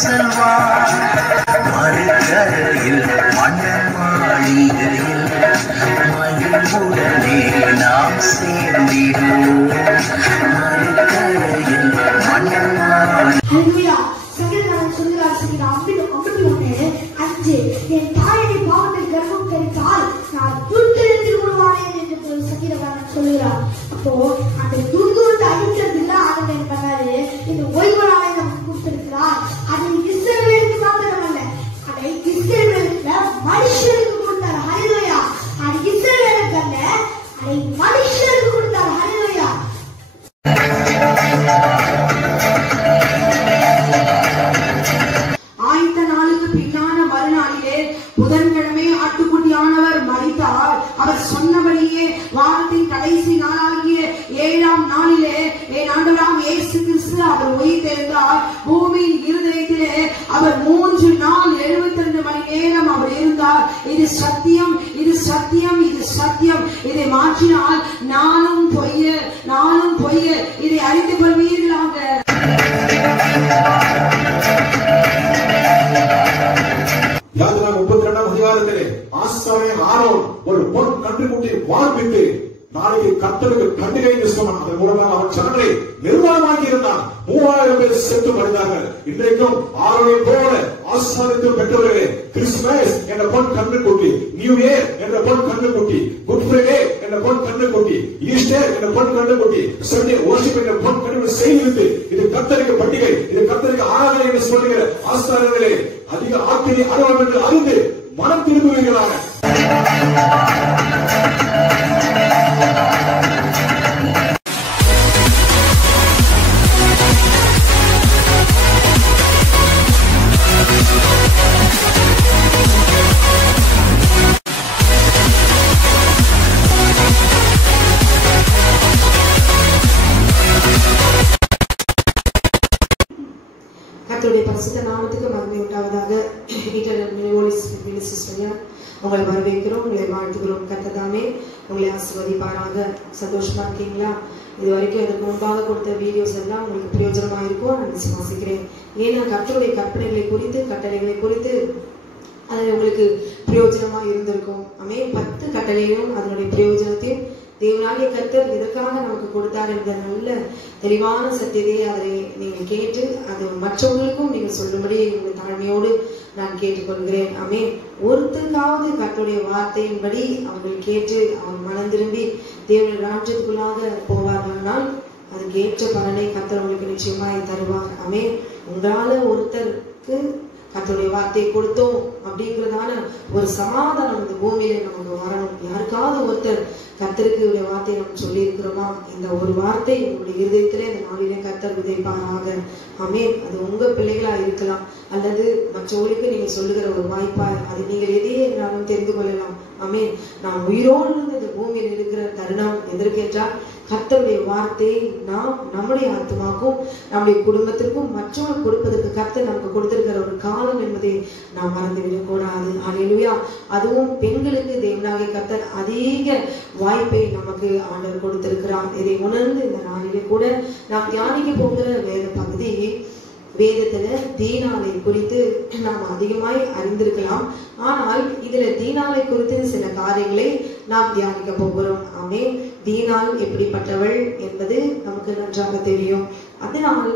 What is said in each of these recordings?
செல்வார். மறுகரையில் மன்னன் மாளிகையில் மகிழ்வுடனே நாம் சேர்ந்திடுவோம். மறுகரையில் மன்னன் மாளிகை. என் தாயனை பாவத்தில் கர்ப்பம் கரித்தால் நான் தூக்கிலிருந்து விடுவானேன் என்று சங்கீதக்காரன் சொல்லுகிறார். அப்போ அந்த துர்துருட்டு அழிக்கிறதுல ஆதரவு என்ன பண்ணாரு, இந்த ஓய்வு நாளை நமக்கு கொடுத்திருக்கிறார். அது இஸ்ரவேலுக்கு மாத்திரம் அல்ல, அதை இஸ்ரவேலுக்கு மனுஷருக்கு கொடுத்தார். ஹல்லேலூயா. அது இஸ்ரவேலுக்கு அல்ல, அதை மனுஷருக்கு கொடுத்தார். ஹல்லேலூயா. ஆயத்த நாளுக்கு பின்னான மறுநாளிலே புதன்கிழமை ஆட்டுக்குட்டியானவர் மரித்தார். அவர் சொன்னபடியே வாரத்தின் கடைசி நாளாகிய 7ஆம் நாளிலே என் ஆண்டவராம் இயேசு கிறிஸ்து அவர் உயிர்த்தெழுந்தார். பூமியின் இருதயத்திலே அவர் 3 நாள் 72 மணி நேரம் அவர் இருந்தார். இது சத்தியம், இது சத்தியம், இது சத்தியம். இதை மாற்றினால் நானும் பொய்யர், நானும் பொய்யர். இதை அறிந்து கொள்வீர்களாக. யாத்திராகமம் 32ஆம் அதிகாரத்திலே ஆசாரியன் ஆரோன் ஒரு பொன் கன்றுக்குட்டியை வாழ்வித்து நாளைக்கு கர்த்தருக்கு பண்டிகை சொன்னான். அதன் மூலமாக அவன் ஜனங்களை நிர்வாணமாக்கி இருந்தான். 3000 பேர் செத்து மடிந்தார்கள். இன்றைக்கும் ஆரோனை போல ஆசாரியத்தை பெற்றவர்களே, கிறிஸ்துமஸ் என்ற பொன் கன்றுக்குட்டி, நியூ இயர் என்ற பொன் கன்றுக்குட்டி, குட் ஃப்ரைடே என்ற பொன் கன்றுக்குட்டி, ஈஸ்டர் என்ற பொன் கன்றுக்குட்டி, சண்டே வொர்ஷிப் என்ற பொன் கன்றுக்குட்டி செய்து இது கர்த்தருக்கு பண்டிகை, இது கர்த்தருக்கு ஆராதனை என்று சொல்லுகிற ஆசாரியர்களே, அதிக ஆக்கினை அனுபவங்கள் அறிந்து மனம் திரும்புவீர்களாக. கர்த்தருடைய பரிசுத்த நாமத்துக்கு மகிமை உண்டாவதாக. உங்களை வரவேற்கிறோம், உங்களை வாழ்த்துகிறோம். கர்த்ததாமே உங்களை ஆசீர்வதிப்பாராக. சந்தோஷமா இருக்கீங்களா? இது வரைக்கும் எனக்கு முன்பாக கொடுத்த வீடியோஸ் எல்லாம் உங்களுக்கு பிரயோஜனமா இருக்கும் நான் விசுவாசிக்கிறேன். ஏன்னா கர்த்தருடைய கற்பனைகளை குறித்து, கட்டளைகளை குறித்து அதில் உங்களுக்கு பிரயோஜனமா இருந்திருக்கும். 10 கட்டளையும் அதனுடைய பிரயோஜனத்தையும் தேவனாகிய கர்த்தர் எதற்காக நமக்கு கொடுத்தார் என்ற நல்ல தெளிவான சத்தியத்தை அதை நீங்கள் கேட்டு அது மற்றவங்களுக்கும் நீங்கள் சொல்லும்படி உங்கள் தாழ்மையோடு நான் கேட்டுக்கொள்கிறேன். ஒருத்தருக்காவது கர்த்தருடைய வார்த்தையின்படி அவர்கள் கேட்டு அவங்க மனம் திரும்பி தேவனுடைய ராஜ்யத்துக்குள்ளாக போவார்களானால் அதுக்கு ஏற்ற பலனை கர்த்தர் உங்களுக்கு நிச்சயமாய் தருவார். உங்களால ஒருத்தருக்கு கர்த்தருடைய வார்த்தையை கொடுத்தோம் அப்படிங்கிறதான ஒரு சமாதானம் இந்த பூமியில நமக்கு வரணும். யாருக்காவது ஒருத்தர் கர்த்தருக்கு வார்த்தையை நம்ம சொல்லி இருக்கிறோமா, இந்த ஒரு வார்த்தை உங்களுடைய இருதயத்திலே இந்த நாளிலே கர்த்தர் விதைப்பாராக. அது உங்க பிள்ளைகளா இருக்கலாம், அல்லது மற்றவர்களுக்கு நீங்க சொல்லுகிற ஒரு வாய்ப்பாய் அது நீங்கள் எதையே என்றாலும் தெரிந்து கொள்ளலாம். நாம் உயிரோடு இருந்து இந்த பூமியில் இருக்கிற தருணம் எதற்கென்றால் கர்த்தருடைய வார்த்தையை நாம் நம்முடைய ஆத்மாக்கும் நம்முடைய குடும்பத்திற்கும் மற்றவர்கள் கொடுப்பதற்கு கர்த்தர் நமக்கு கொடுத்திருக்கிற ஒரு காலம் என்பதை நாம் மறந்துவிடக் கூடாது. ஹல்லேலூயா. அதுவும் பெண்களுக்கு தேவனாகிய கர்த்தர் அதிக வாய்ப்பை நமக்கு ஆண்டவர் கொடுத்திருக்கிறார். இதை உணர்ந்து இந்த நாளிலே கூட நாம் தியானிக்க போகிற வேத பகுதி வேதத்துல தீனாலை குறித்து நாம் அதிகமாய் அறிந்திருக்கலாம். ஆனால் இதுல தீனாலை குறித்து சில காரியங்களை நாம் தியானிக்க போகிறோம். தீனாள் எப்படிப்பட்டவள் என்பது நமக்கு நன்றாக தெரியும். அதனால்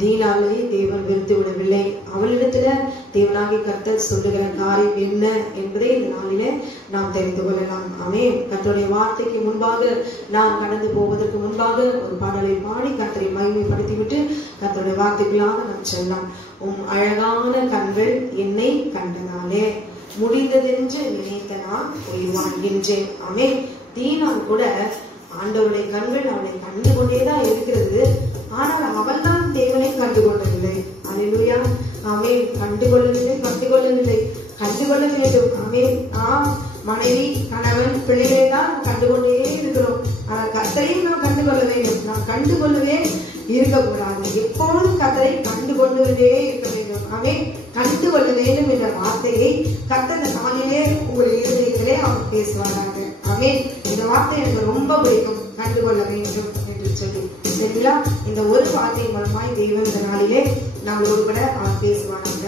தீனாலை தேவன் வெறுத்து விடவில்லை. அவளிடத்துல தேவனாகிய கர்த்தர் சொல்லுகிற காரியம் என்ன என்பதை இந்த நாளிலே நாம் தெரிந்து கொள்ளலாம். கர்த்தருடைய வார்த்தைக்கு முன்பாக நாம் கடந்து போவதற்கு முன்பாக ஒரு பாடலை பாடி கர்த்தரை மகிமைப்படுத்திவிட்டு கர்த்தருடைய வார்த்தைகளாக நாம் செல்லலாம். அழகான கண்கள் என்னை கண்டதாலே முடிந்ததென்று நினைத்த நான் போய் வாழ்கின்றேன். தீனாள் கூட ஆண்டவருடைய கண்கள் அவனை கண்டு கொண்டேதான் இருக்கிறது. ஆனால் அவள் தான் தேவனை கண்டு கொள்ளவில்லை. அல்லேலூயா. கண்டுகொள்ளவில்லை, கண்டுகொள்ளவில்லை, கண்டுகொள்ள வேண்டும். நாம் மனைவி, கணவன், பிள்ளைகளை தான் கண்டுகொண்டே இருக்கிறோம். ஆனால் கர்த்தரையும் நாம் கண்டுகொள்ள வேண்டும். நாம் கண்டுகொள்ளவே இருக்கக்கூடாது. எப்பொழுதும் கர்த்தரை கண்டுகொண்டே இருக்க வேண்டும். கண்டுகொள்ள வேண்டும் என்ற வார்த்தையை கர்த்தர் நாளிலே உங்களுடைய இருதயத்திலே அவர் பேசுவாராங்க. இந்த வார்த்தை எனக்கு ரொம்ப பிடிக்கும். கண்டுகொள்ள வேண்டும் என்று சொல்லி. சரிங்களா? இந்த ஒரு வார்த்தை மூலமாய் தெய்வம் இந்த நாளிலே நம்மளோடு கூட அவர் பேசுவானாங்க.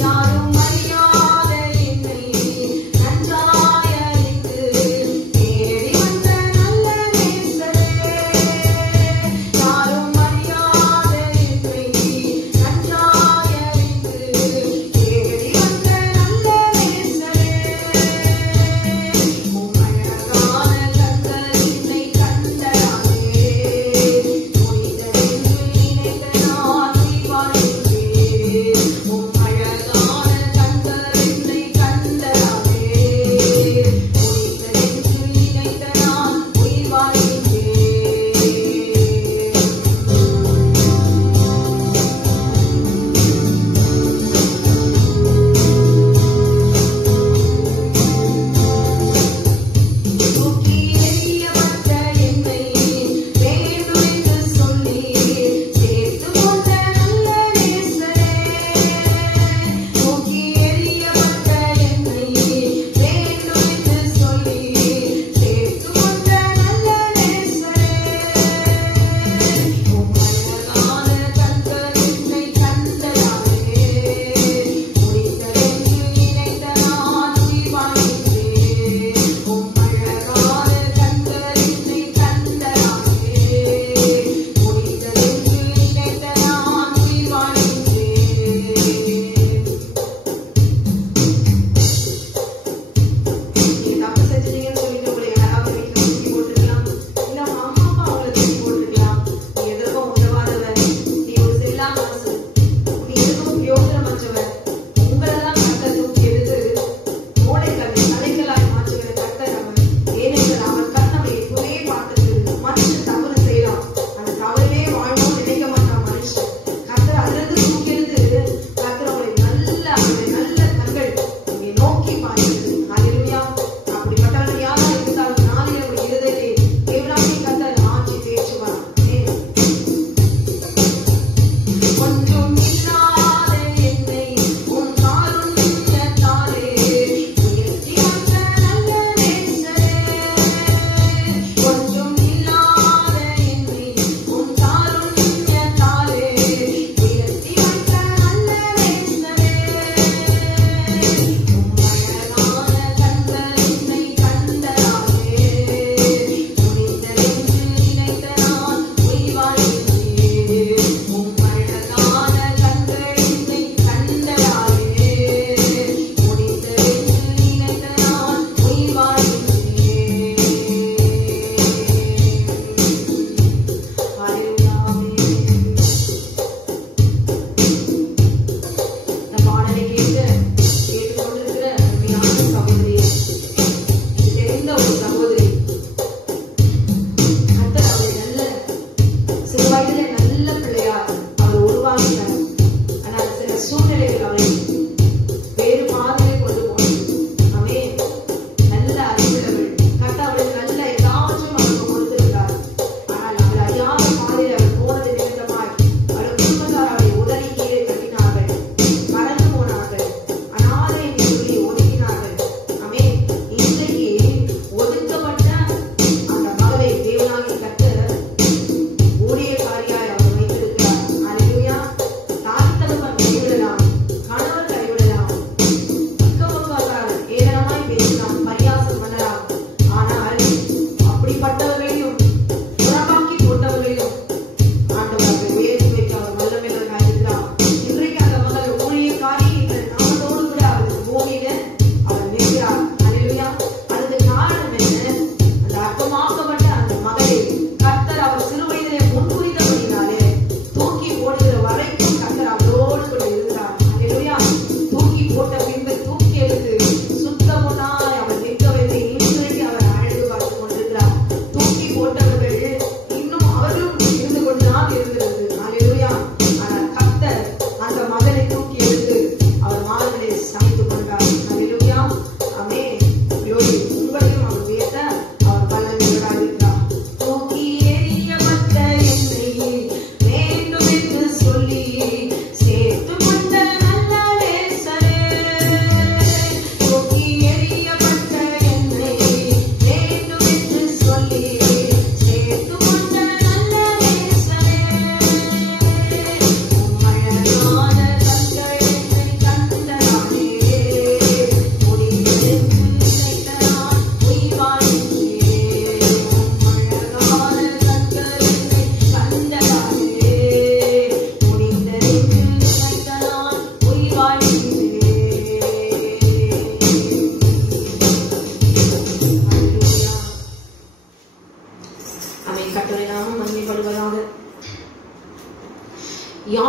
யாரும் அறியாத என்னை நன்றாய் அறிந்து தேடி வந்த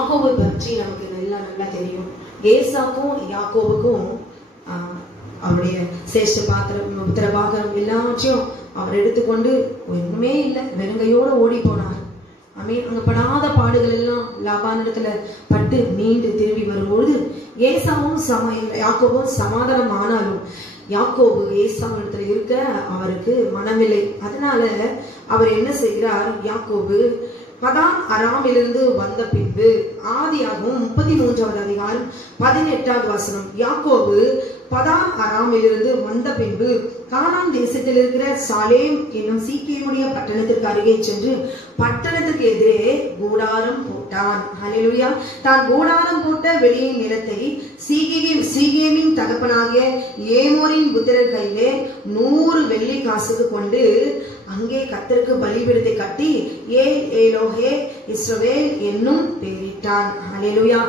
யாக்கோபை பற்றி நமக்கு நல்லா தெரியும். ஏசாக்கும் யாக்கோபுக்கும் அவருடைய சேஷ்ட பாத்திரம் உத்தரபாகம் எல்லாவற்றையும் அவர் எடுத்துக்கொண்டு ஒண்ணுமே இல்லை, வெறுங்கையோடு ஓடி போனார். அங்க படாத பாடுகள் எல்லாம் லாபான் இடத்துல பட்டு மீண்டு திரும்பி வரும்பொழுது ஏசாவும் யாக்கோபும் சமாதானம் ஆனாலும் யாக்கோபு ஏசாவு இடத்துல இருக்க அவருக்கு மனமில்லை. அதனால அவர் என்ன செய்கிறார், யாக்கோபு பதான் அராமிலிருந்து வந்த பின்பு, ஆதியாகவும் 33வது அதிகாரம் 18வது வசனம், யாக்கோபு பதான் அராமிலிருந்து வந்த பின்பு கானான் தேசத்தில் இருக்கிற சாலேம் என்னும் சீக்கேமுடைய பட்டணத்திற்கு அருகே சென்று பட்டணத்துக்கு எதிரே கூடாரம் போட்டான். ஹல்லேலூயா. தான் கூடாரம் போட்ட வெளியின் நிலத்தை சீகேமின் தகப்பனாகிய ஏமோரின் புத்திரர் கையிலே 100 வெள்ளி காசுக்கு கொண்டு அங்கே கர்த்தருக்கு பலிபீடத்தை கட்டி ஏலோஹே இஸ்ரவேல் என்னும் பெயரிட்டான். ஹல்லேலூயா.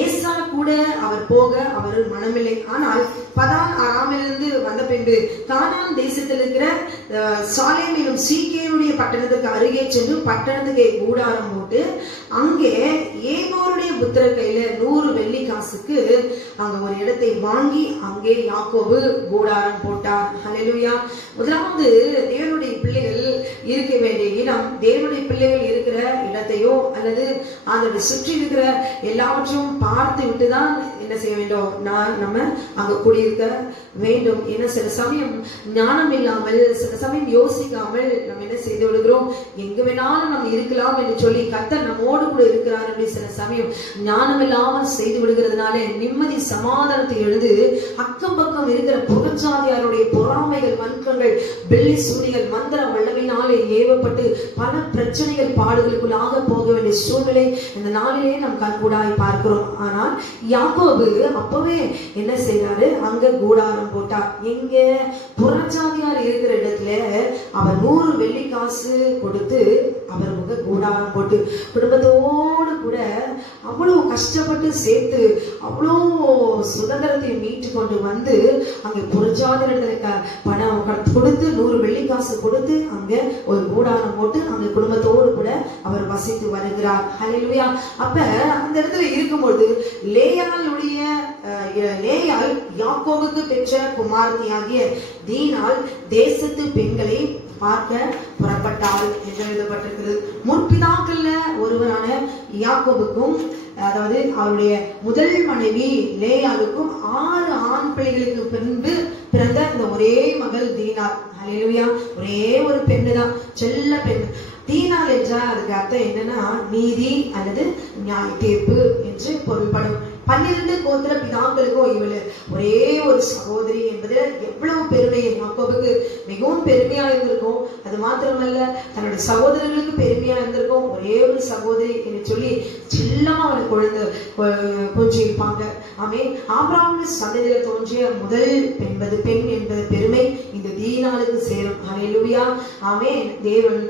ஏசா கூட அவர் போக அவர் மனமில்லை. ஆனால் பதான் அராமிலிருந்து வந்த பின்பு கானான் தேசத்தில் இருக்கிற சாலேம் என்னும் சீகேமுடைய பட்டணத்துக்கு அருகே சென்று பட்டணத்துக்கு கூடாரம் போட்டு அங்கே ஏமோருடைய புத்திரர் கையில 100 வெள்ளி காசுக்கு அங்க ஒரு இடத்தை வாங்கி அங்கே யாக்கோபு கூடாரம் போட்டார். ஹல்லேலூயா. முதலாவது தேவனுடைய பிள்ளைகள் இருக்க வேண்டிய இடம், தேவனுடைய பிள்ளைகள் இருக்கிற இடத்தையோ அல்லது அதோட சுற்றி இருக்கிற எல்லாவற்றையும் பார்த்து விட்டுதான் என்ன செய்ய வேண்டும், நம்ம அங்க குடியிருக்க வேண்டும். ஏன்னா சில சமயம் ஞானம் இல்லாமல், சில சமயம் யோசிக்காமல் நம்ம என்ன செய்து விடுகிறோம், எங்க வேணாலும் நம்ம இருக்கலாம் என்று சொல்லி கர்த்தர் நம்மோடு கூட இருக்கிறார் என்று சில சமயம் ஞானம் இல்லாமல் செய்து விடுகிறதுனால நிம்மதி சமாதானத்தை எழுந்து அக்கம் பக்கம் இருக்கிற புறச்சாதியாருடைய பொறாமைகள், வன்கங்கள், வெள்ளி சூனிகள், மந்திர வல்லமையினாலே ஏவப்பட்டு பல பிரச்சனைகள் பாடுகளுக்குள்ளாக போக வேண்டிய சூழ்நிலை இந்த நாளிலே நாம் கண்கூடாய் பார்க்கிறோம். ஆனால் யாக்கோபு அப்பவே என்ன செய்யறாரு, அங்க கூடாரம் போட்டார். எங்க புறச்சாதியார் இருக்கிற இடத்துல அவர் 100 வெள்ளி காசு கொடுத்து அவர் கூடாரம் போட்டு குடும்பத்தோடு கூட அவ்வளவு கஷ்டப்பட்டு சேர்த்து அவ்வளோ சுதந்திரத்தை மீட்டு கொண்டு வந்து அங்க புறச்சாதியார் பணம் கொடுத்து 100 வெள்ளி காசு கொடுத்து அங்க ஒரு கூடாரம் போட்டு அங்க குடும்பத்தோடு கூட அவர் வசித்து வருகிறார். ஹல்லேலூயா. அப்ப அந்த இடத்துல இருக்கும்போது லேயாள் யாக்கோபுக்கு பெற்ற குமாரத்தியாகிய தீனாள் தேசத்து பெண்களை பார்க்க புறப்பட்டாள் என்று எழுதப்பட்டிருக்கிறது. முற்பிதாக்கள்ல ஒருவரான யாக்கோபுக்கும், அதாவது அவருடைய முதல் மனைவி லேயாளுக்கும் 6 ஆண் பிள்ளைகளுக்கு பின்பு பிறந்த இந்த ஒரே மகள் தீனாள். ஹல்லேலூயா. ஒரே ஒரு பெண்ணுதான், செல்ல பெண். தீனாள் என்றால் அதுக்கு அர்த்தம் என்னன்னா நீதி அல்லது நியாய தீர்ப்பு என்று பொருள்படும். 12 கோத்திர பிதாக்களுக்கும் இவள் ஒரே ஒரு சகோதரி என்பதில் எவ்வளவு பெருமை யாக்கோபுக்கு மிகவும் பெருமையா இருந்திருக்கும். அது மாத்திரமல்ல, தன்னுடைய சகோதரர்களுக்கு பெருமையா இருந்திருக்கும். ஒரே ஒரு சகோதரி என்று சொல்லி செல்லமா அவள் குழந்தை கொஞ்சம் இருப்பாங்க. ஆமே. ஆபிரகாமின் சந்ததியில தோன்றிய முதல் பெண் என்பது பெருமை இந்த தீனாளுக்கு சேரும். ஹல்லேலூயா. ஆமே. தேவன்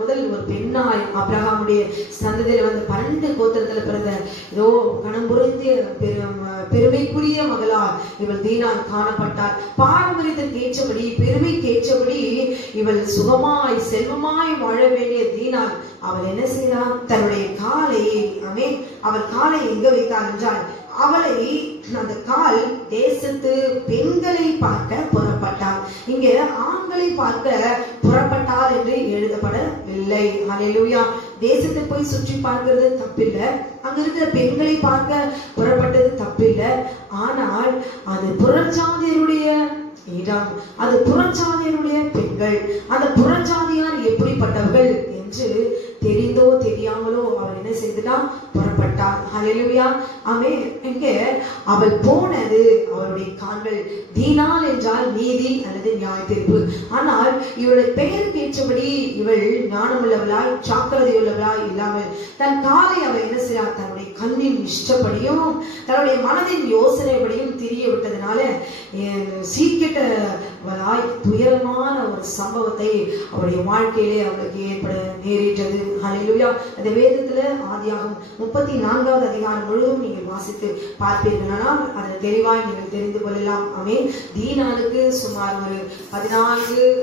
முதல் ஒரு பெண்ணாய் ஆபிரகாமுடைய சந்ததியில வந்து 12 கோத்திரத்துல பிறந்த ஏதோ கணம் பொருந்திய பெருமைக்குரிய மகளால் இவள் தீனாள் காணப்பட்டாள். பாரம்பரியத்திற்கு ஏற்றபடி, பெருமைக்கு ஏற்றபடி இவள் சுகமாய் செல்வமாய் வாழ வேண்டிய தீனாள் அவள் என்ன செய்தாள், தன்னுடைய காலை அவள் காலை எங்க வைத்தாள் என்றால் அவளை அந்த கால் தேசத்து பெண்களை பார்க்க புறப்பட்டாள். இங்க ஆண்களை பார்க்க புறப்பட்டாள் என்று எழுதப்படவில்லை. ஹல்லேலூயா. தேசத்தை போய் சுற்றி பார்க்கிறது தப்பில்லை, அங்க இருக்கிற பெண்களை பார்க்க புறப்பட்டது தப்பில்லை. ஆனால் அது புறச்சாதியருடைய இடம், அது புறச்சாதியருடைய பெண்கள். அந்த புறச்சாதியார் எப்படிப்பட்டவர்கள் என்று தெரிந்தோ தெரியாமலோ அவள் என்ன செய்துதான் புறப்பட்டாள். ஹல்லேலூயா. ஆமென். இங்க அவள் போனது அவளுடைய கால்கள். தீனாள் என்றால் நீதி அல்லது நியாய தீர்ப்பு. ஆனால் இவளுடைய பெயருக்கு ஏற்றபடி இவள் ஞானம் உள்ளவளாய், சாக்கிரதை உள்ளவளாய் இல்லாமல் தன் காலை அவள் என்ன செய்யறாள், தன்னுடைய கண்ணின் இஷ்டப்படியும் தன்னுடைய மனதின் யோசனைப்படியும் திரிய விட்டதுனால சீக்கிரவளாய் துயரமான ஒரு சம்பவத்தை அவருடைய வாழ்க்கையிலே அவளுக்கு ஏற்பட நேரிட்டது. ஹல்லேலூயா. அந்த வேதத்துல ஆதியாகமம் 34வது அதிகாரம் முழுவதும் நீங்கள் வாசித்து பார்ப்பீர்களானால் அதை தெளிவாய் நீங்கள் தெரிந்து கொள்ளலாம். ஆமென். தீனாளுக்கு சுமார்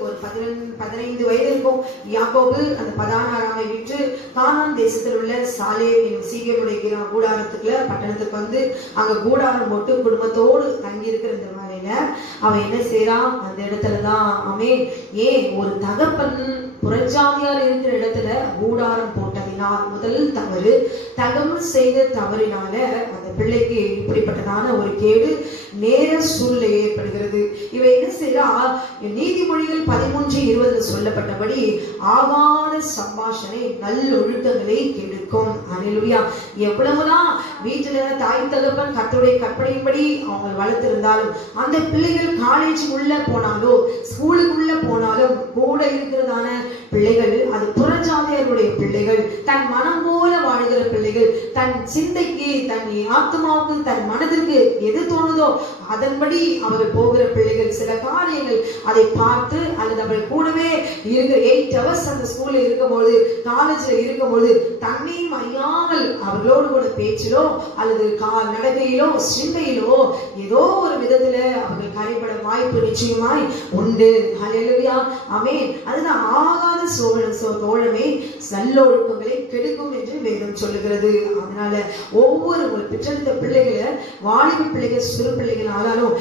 ஒரு 15 வயது இருக்கும். யாக்கோபு அந்த 16 விட்டு கானான் தேசத்தில் உள்ள சாலேம் என்னும் சீகேமுடைய கூடாரத்துக்குள்ள பட்டணத்துக்கு வந்து அங்க கூடாரம் போட்டு குடும்பத்தோடு தங்கி இருக்கிற இந்த வேலையில அவன் என்ன செய்யறான்? அந்த இடத்துலதான் அவன் ஒரு தகப்பன் புறஜாதியார் இருக்கிற இடத்துல கூடாரம் போட்டதினால் முதல் தவறு, தகவல் செய்த தவறினால அந்த பிள்ளைக்கு இப்படிப்பட்டதான ஒரு கேடு நேர சூழ்நிலை ஏற்படுகிறது. இவன் என்ன செய்யறா? நீதிமொழிகள் 13:20 சொல்லப்பட்டபடி ஆகாத சம்பாஷணை நல்லொழுக்கங்களை கெடுக்கும். ஹல்லேலூயா. எவ்வளவுதான் வீட்டுல தாய் தகப்பன் கர்த்தருடைய கற்பனையின்படி அவங்க வளர்த்திருந்தாலும் அந்த பிள்ளைகள் காலேஜ் உள்ள போனாலோ ஸ்கூலுக்குள்ள போனாலும் கூட இருக்கிறதான பிள்ளைகள் அது புறஜாதியருடைய பிள்ளைகள், தன் மனம் போல வாழ்கிற பிள்ளைகள், தன் சிந்தைக்கு தன் ஆத்மாவுக்கு தன் மனதிற்கு எது தோணுதோ அதன்படி அவர்கள் போகிற பிள்ளைகள். சில காரியங்கள் அதை பார்த்து அல்லது அவர்கள் கூடவே இருக்கிற 8 hours அந்த ஸ்கூல்ல இருக்கும்போது காலேஜ்ல இருக்கும்போது தன்னையும் அறியாமல் அவர்களோடு கூட பேச்சிலோ அல்லது நடக்கையிலோ சிந்தையிலோ ஏதோ ஒரு விதத்துல அவர்கள் கரைபட வாய்ப்பு நிச்சயமாய் உண்டு. ஹல்லேலூயா. ஆமென். அதுதான் ஆகாத தோழமை நல்லொழுக்கங்களை கெடுக்கும் என்று வேதம் சொல்லுகிறது. அதனால ஒவ்வொரு பெற்றெடுத்த பிள்ளைகளை, வாலிப பிள்ளைகள், சிறு பிள்ளைகள் ஆனாலும்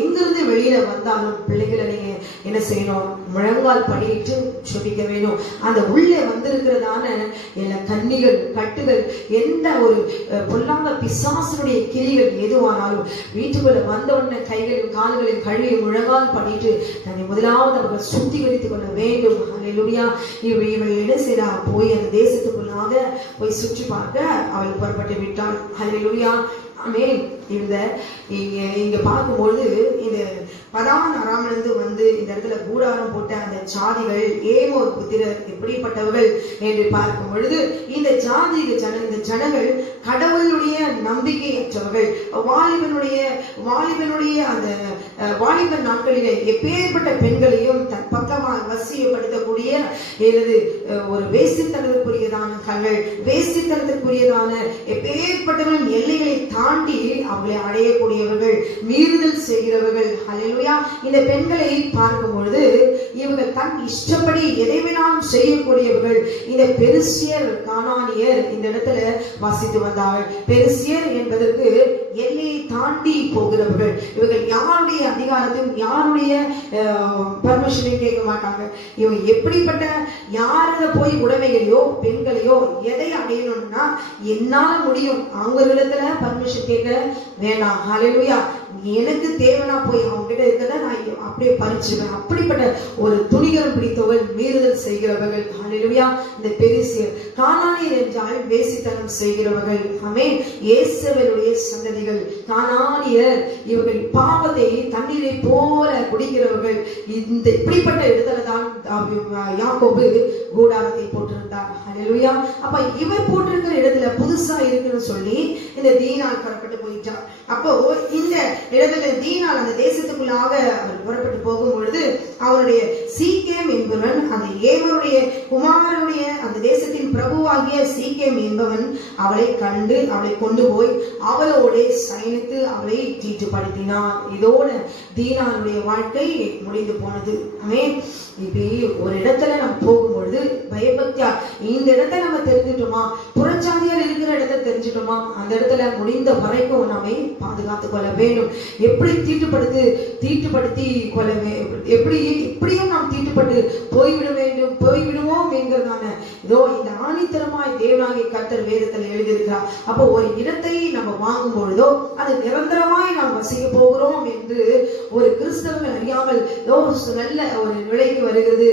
எங்கிருந்து வெளியில வந்தாலும் பிள்ளைகளை நீங்க என்ன செய்யணும்? முழங்கால் படியிட்டு ஜெபிக்க வேணும். அந்த உள்ளே வந்திருக்கிறதான எல்லா கண்ணிகள், கட்டுகள், எந்த ஒரு பொல்லாத பிசாசனுடைய கிரிகள் எதுவானாலும் வீட்டுக்குள்ள வந்தவுடனே கைகளையும் கால்களையும் கழுவி முழங்கால் படிட்டு தன்னை முதலாவது அவர்கள் சுத்திகரித்துக் கொள்ள வேண்டும். ஹல்லேலூயா. இவள் என்ன செய்றா? போய் அந்த தேசத்துக்குள்ளாக போய் சுற்றி பார்க்க அவள் புறப்பட்டு விட்டாள். ஹல்லேலூயா. ஆமென். இங்க பார்க்கும்போது இந்த பதான் அராமிலிருந்து வந்து இந்த இடத்துல கூடாரம் போட்ட அந்த ஜாதிகள் ஏமோர் புத்திரர் எப்படிப்பட்டவர்கள் என்று பார்க்கும் பொழுது இந்த ஜனங்கள் கடவுளுடைய நம்பிக்கையற்றவர்கள். வாலிபனுடைய அந்த வாலிபன் நாட்களிலே எப்பேற்பட்ட பெண்களையும் தன் பக்கமாக வசியப்படுத்தக்கூடிய ஒரு வேசித்தனத்திற்குரியதான கண்கள், வேசித்தனத்திற்குரியதான எப்பேற்பட்டவர்கள் எல்லைகளை தாண்டி அவர்களை அடையக்கூடியவர்கள், மீறுதல் செய்கிறவர்கள். ஹல்லேலூயா. இந்த பெண்களை பார்க்கும் பொழுது இவர்கள் தன் இஷ்டப்படி எதை வேணாலும் செய்யக்கூடியவர்கள். இந்த பெருசியர், கானானியர் இந்த இடத்துல வாசித்து வந்தார்கள். பெருசியர் என்பதற்கு எல்லையை தாண்டி போகிறவர்கள். இவர்கள் யாருடைய அதிகாரத்தையும் யாருடைய பர்மிஷனையும் கேட்க மாட்டாங்க. இவங்க எப்படிப்பட்ட யார போய் உடைமைகளையோ பெண்களையோ எதை அடையணும்னா என்னால முடியும், அவங்களிடத்துல பர்மிஷன் கேட்க வேணாம். ஹல்லேலூயா. எனக்கு தேவைனா போய் அவங்க கிட்ட இருக்கிறத நான் அப்படியே பறிச்சுவேன். அப்படிப்பட்ட ஒரு துணிகரம் பிடித்தவர்கள், மீறுதல் செய்கிறவர்கள். ஹல்லேலூயா. இந்த பெரிசியர். கானானியர் என்றால் வேசித்தனம் செய்கிறவர்கள். ஆமென். இயேசுவினுடைய சந்ததிகள் கானானியர். இவர்கள் பாவத்தை தண்ணீரை போல குடிக்கிறவர்கள். இந்த இப்படிப்பட்ட இடத்துல தான் யாக்கோபு கூடாரத்தை போட்டிருந்தார். ஹல்லேலூயா. அப்ப இவர் போட்டிருக்கிற இடத்துல புதுசா இருக்குன்னு சொல்லி இந்த தீனாள் புறப்பட்டு போயிட்டார். அப்போ இந்த இடத்துல தீனாள் அந்த தேசத்துக்குள்ளாக அவர் புறப்பட்டு போகும் பொழுது அவருடைய சீகேம் என்பவன், அந்த ஏமருடைய குமாரனுடைய அந்த தேசத்தின் பிரபுவாகிய சீகேம் என்பவன் அவளை கண்டு அவளை கொண்டு போய் அவளோட சயனித்து அவளை தீட்டுப்படுத்தினான். இதோட தீனாளுடைய வாழ்க்கை முடிந்து போனது. ஆமென். இப்படி ஒரு இடத்துல நம்ம போகும்பொழுது பயபக்தியா இந்த இடத்த நம்ம தெரிஞ்சுட்டோமா, புறஜாதியார் இருக்கிற இடத்த தெரிஞ்சுட்டோமா, அந்த இடத்துல முடிந்த வரைக்கும் நாமே பாதுகாத்துக் கொள்ள வேண்டும். எப்படி தீட்டுப்படுத்தி கொள்ள, எப்படியும் நாம் தீட்டுப்பட்டு போய்விடுவோம் என்கிறதான இதோ இந்த ஆணித்தரமாய் தேவனாகிய கர்த்தர் வேதத்தில் எழுதியிருக்கிறார். அப்போ ஒரு இடத்தை நம்ம வாங்கும் பொழுதோ அது நிரந்தரமாய் நாம் வசிக்க போகிறோம் என்று ஒரு கிறிஸ்தவர்கள் அறியாமல் நல்ல ஒரு விலைக்கு வருகிறது,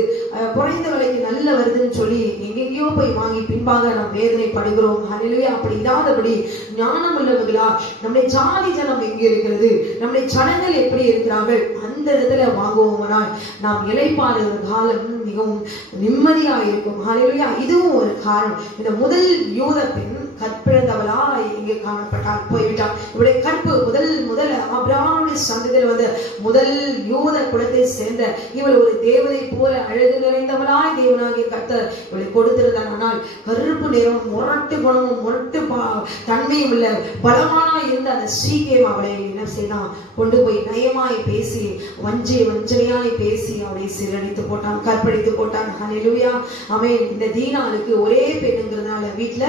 குறைந்த விலைக்கு நல்ல வருதுன்னு சொல்லி எங்கெங்கயோ போய் வாங்கி பின்பாக நாம் வேதனைப்படுகிறோம். ஹல்லேலூயா. அப்படி இல்லாதபடி ஞானம் உள்ளவர்களா நம்முடைய ஜாதி ஜனம் எங்க இருக்கிறது, நம்முடைய ஜனங்கள் எப்படி இருக்கிறார்கள், அந்த இடத்துல வாங்குவோம்னால் நாம் இளைப்பாறுகிற காலம் மிகவும் நிம்மதியாக இருக்கும். ஹல்லேலூயா. இதுவும் ஒரு காரணம். இந்த முதல் யூத பெண் கற்பிழந்தவளா இங்கே காணப்பட்டாள், போய்விட்டாள். இவளுடைய கற்பு முதல் ஆபிரகாமுடைய சந்ததியில் வந்த முதல் யூத குலத்தை சேர்ந்த இவள் ஒரு தேவதை போல அழகு நிறைந்தவளாய் தேவனாகிய கர்த்தர் இவளை கொடுத்திருந்தார். ஆனால் கருப்பு நிறம், முரட்டு குணமும் முரட்டு தன்மையும் இல்ல பலமானா இருந்த அந்த சீக்கிரம் அவளை என்ன செய்தான், கொண்டு போய் நயமாய் பேசி வஞ்சனையாய் பேசி அவளை சீரழித்து போட்டான், கற்பழித்து போட்டான். ஹல்லேலூயா, ஆமென். இந்த தீனாளுக்கு ஒரே பெண்ணுங்கிறதுனால வீட்டுல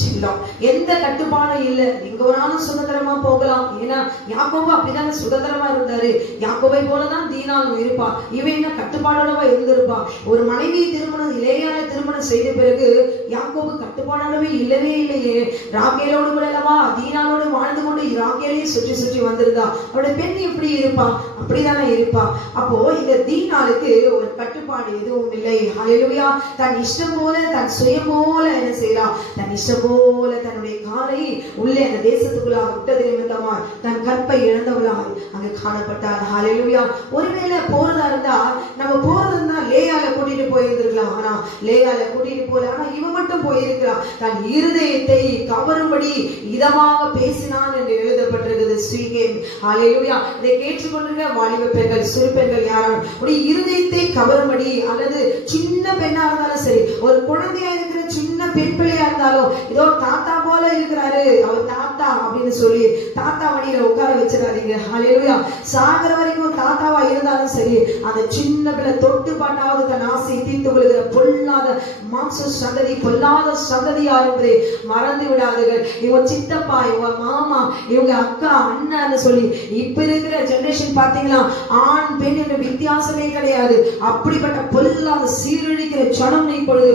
சில்லம், எந்த கட்டுப்பாடும் இல்ல, எங்க வேணாலும் சுதந்திரமா போகலாம். ஏன்னா யாக்கோபு அப்படிதானே சுதந்திரமா இருந்தாரு. யாக்கோபை போலதான் தீனாலும் இருப்பா. இவன் என்ன கட்டுப்பாடோடவா இருந்திருப்பா. ஒரு மனைவி திருமணம் இளையாரை திருமணம் செய்த பிறகு யாக்கோபு கட்டுப்பாடோடவே இல்லவே இல்லையே. ராகேலோடு கூட அல்லவா தீனாலோடு வாழ்ந்து கொண்டு ராகேலையும் சுற்றி சுற்றி வந்திருந்தா. அவருடைய பெண் எப்படி இருப்பா, அப்படிதானே இருப்பா. அப்போ இந்த தீனாளுக்கு ஒரு கட்டுப்பாடு எதுவும் இல்லை. ஹல்லேலூயா, தன் இஷ்டம் போல தன் சுயம் போல என்ன செய்யலாம், தன் இஷ்டம் போல தன்னுடைய காலை உள்ளே அந்த தேசத்துக்குள்ள விட்டது நிமித்தமா தன் கற்பை இழந்தவளாய் அங்கு காணப்பட்டார். ஹல்லேலூயா. ஒருவேளை போறதா இருந்தா நம்ம போறதா இருந்தா லேயால கூட்டிட்டு போயிருந்திருக்கலாம். ஆனா லேயால கூட்டிட்டு போல, ஆனா இவன் மட்டும் போயிருக்கிறான். தன் இருதயத்தை கவரும்படி இதமாக பேசினான் என்று எழுதப்பட்டிருக்கிறது. ஸ்ரீகேம். ஹல்லேலூயா. இதை கேட்டுக்கொண்டிருக்க வாலிப பெண்கள், சிறு பெண்கள் யாரும் உடைய இருதயத்தை கவரும்படி, அல்லது சின்ன பெண்ணா இருந்தாலும் சரி, ஒரு குழந்தையா இருக்கிற சின்ன பெண் பிள்ளையா இருந்தாலும், இதோ தாத்தா போல இருக்கிறாரு அவர் தாத்தா அப்படின்னு சொல்லி தாத்தா வழியில உட்கார வச்சிடாதீங்க. ஹல்லேலூயா. சாகர வரைக்கும் தாத்தாவா இருந்தாலும் சரி, அந்த சின்ன பிள்ளை தொட்டு பாட்டாவது தன் ஆசையை தீர்த்து கொள்கிற பொல்லாத மாம்ச சந்ததி, பொல்லாத சந்ததியா என்பதை மறந்து விடாதீர்கள். இவங்க சித்தப்பா, இவங்க மாமா, இவங்க அக்கா, அண்ணன்னு சொல்லி இப்ப இருக்கிற ஜெனரேஷன் பாத்தீங்களா, ஆண் பெண் என்ற வித்தியாசமே கிடையாது. அப்படிப்பட்ட பொல்லாத சீரழிக்கிற ஜனம் இப்பொழுது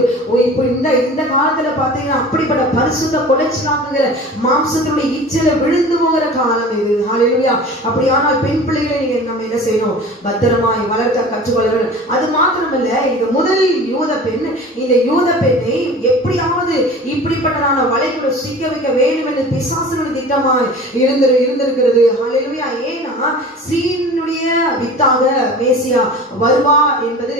இந்த காலத்துல பாத்தீங்கன்னா அப்படிப்பட்ட பரிசுத்த கொலைச்சலாக்குகிற மாம்சத்தினுடைய இச்சல விழுந்து போகிற காலம் இது. ஹல்லேலூயா. அப்படியானால் பெண் பிள்ளைகளை நீங்க நம்ம என்ன செய்யணும், பத்திரமாய் வளர்க்க கற்றுக்கொள்ள வேண்டும். அது மாத்திரமல்ல, இந்த முதல் யூத பெண், இந்த யூத பெண்ணை எப்படியாவது இப்படிப்பட்டதான வலைகளை சிக்க வைக்க வேண்டும் என்று பிசாசுடைய திட்டமாய் இருந்திருக்கிறது. ஹல்லேலூயா. ஏன்னா சீனுடைய வித்தாக மேசியா வருவார் என்பது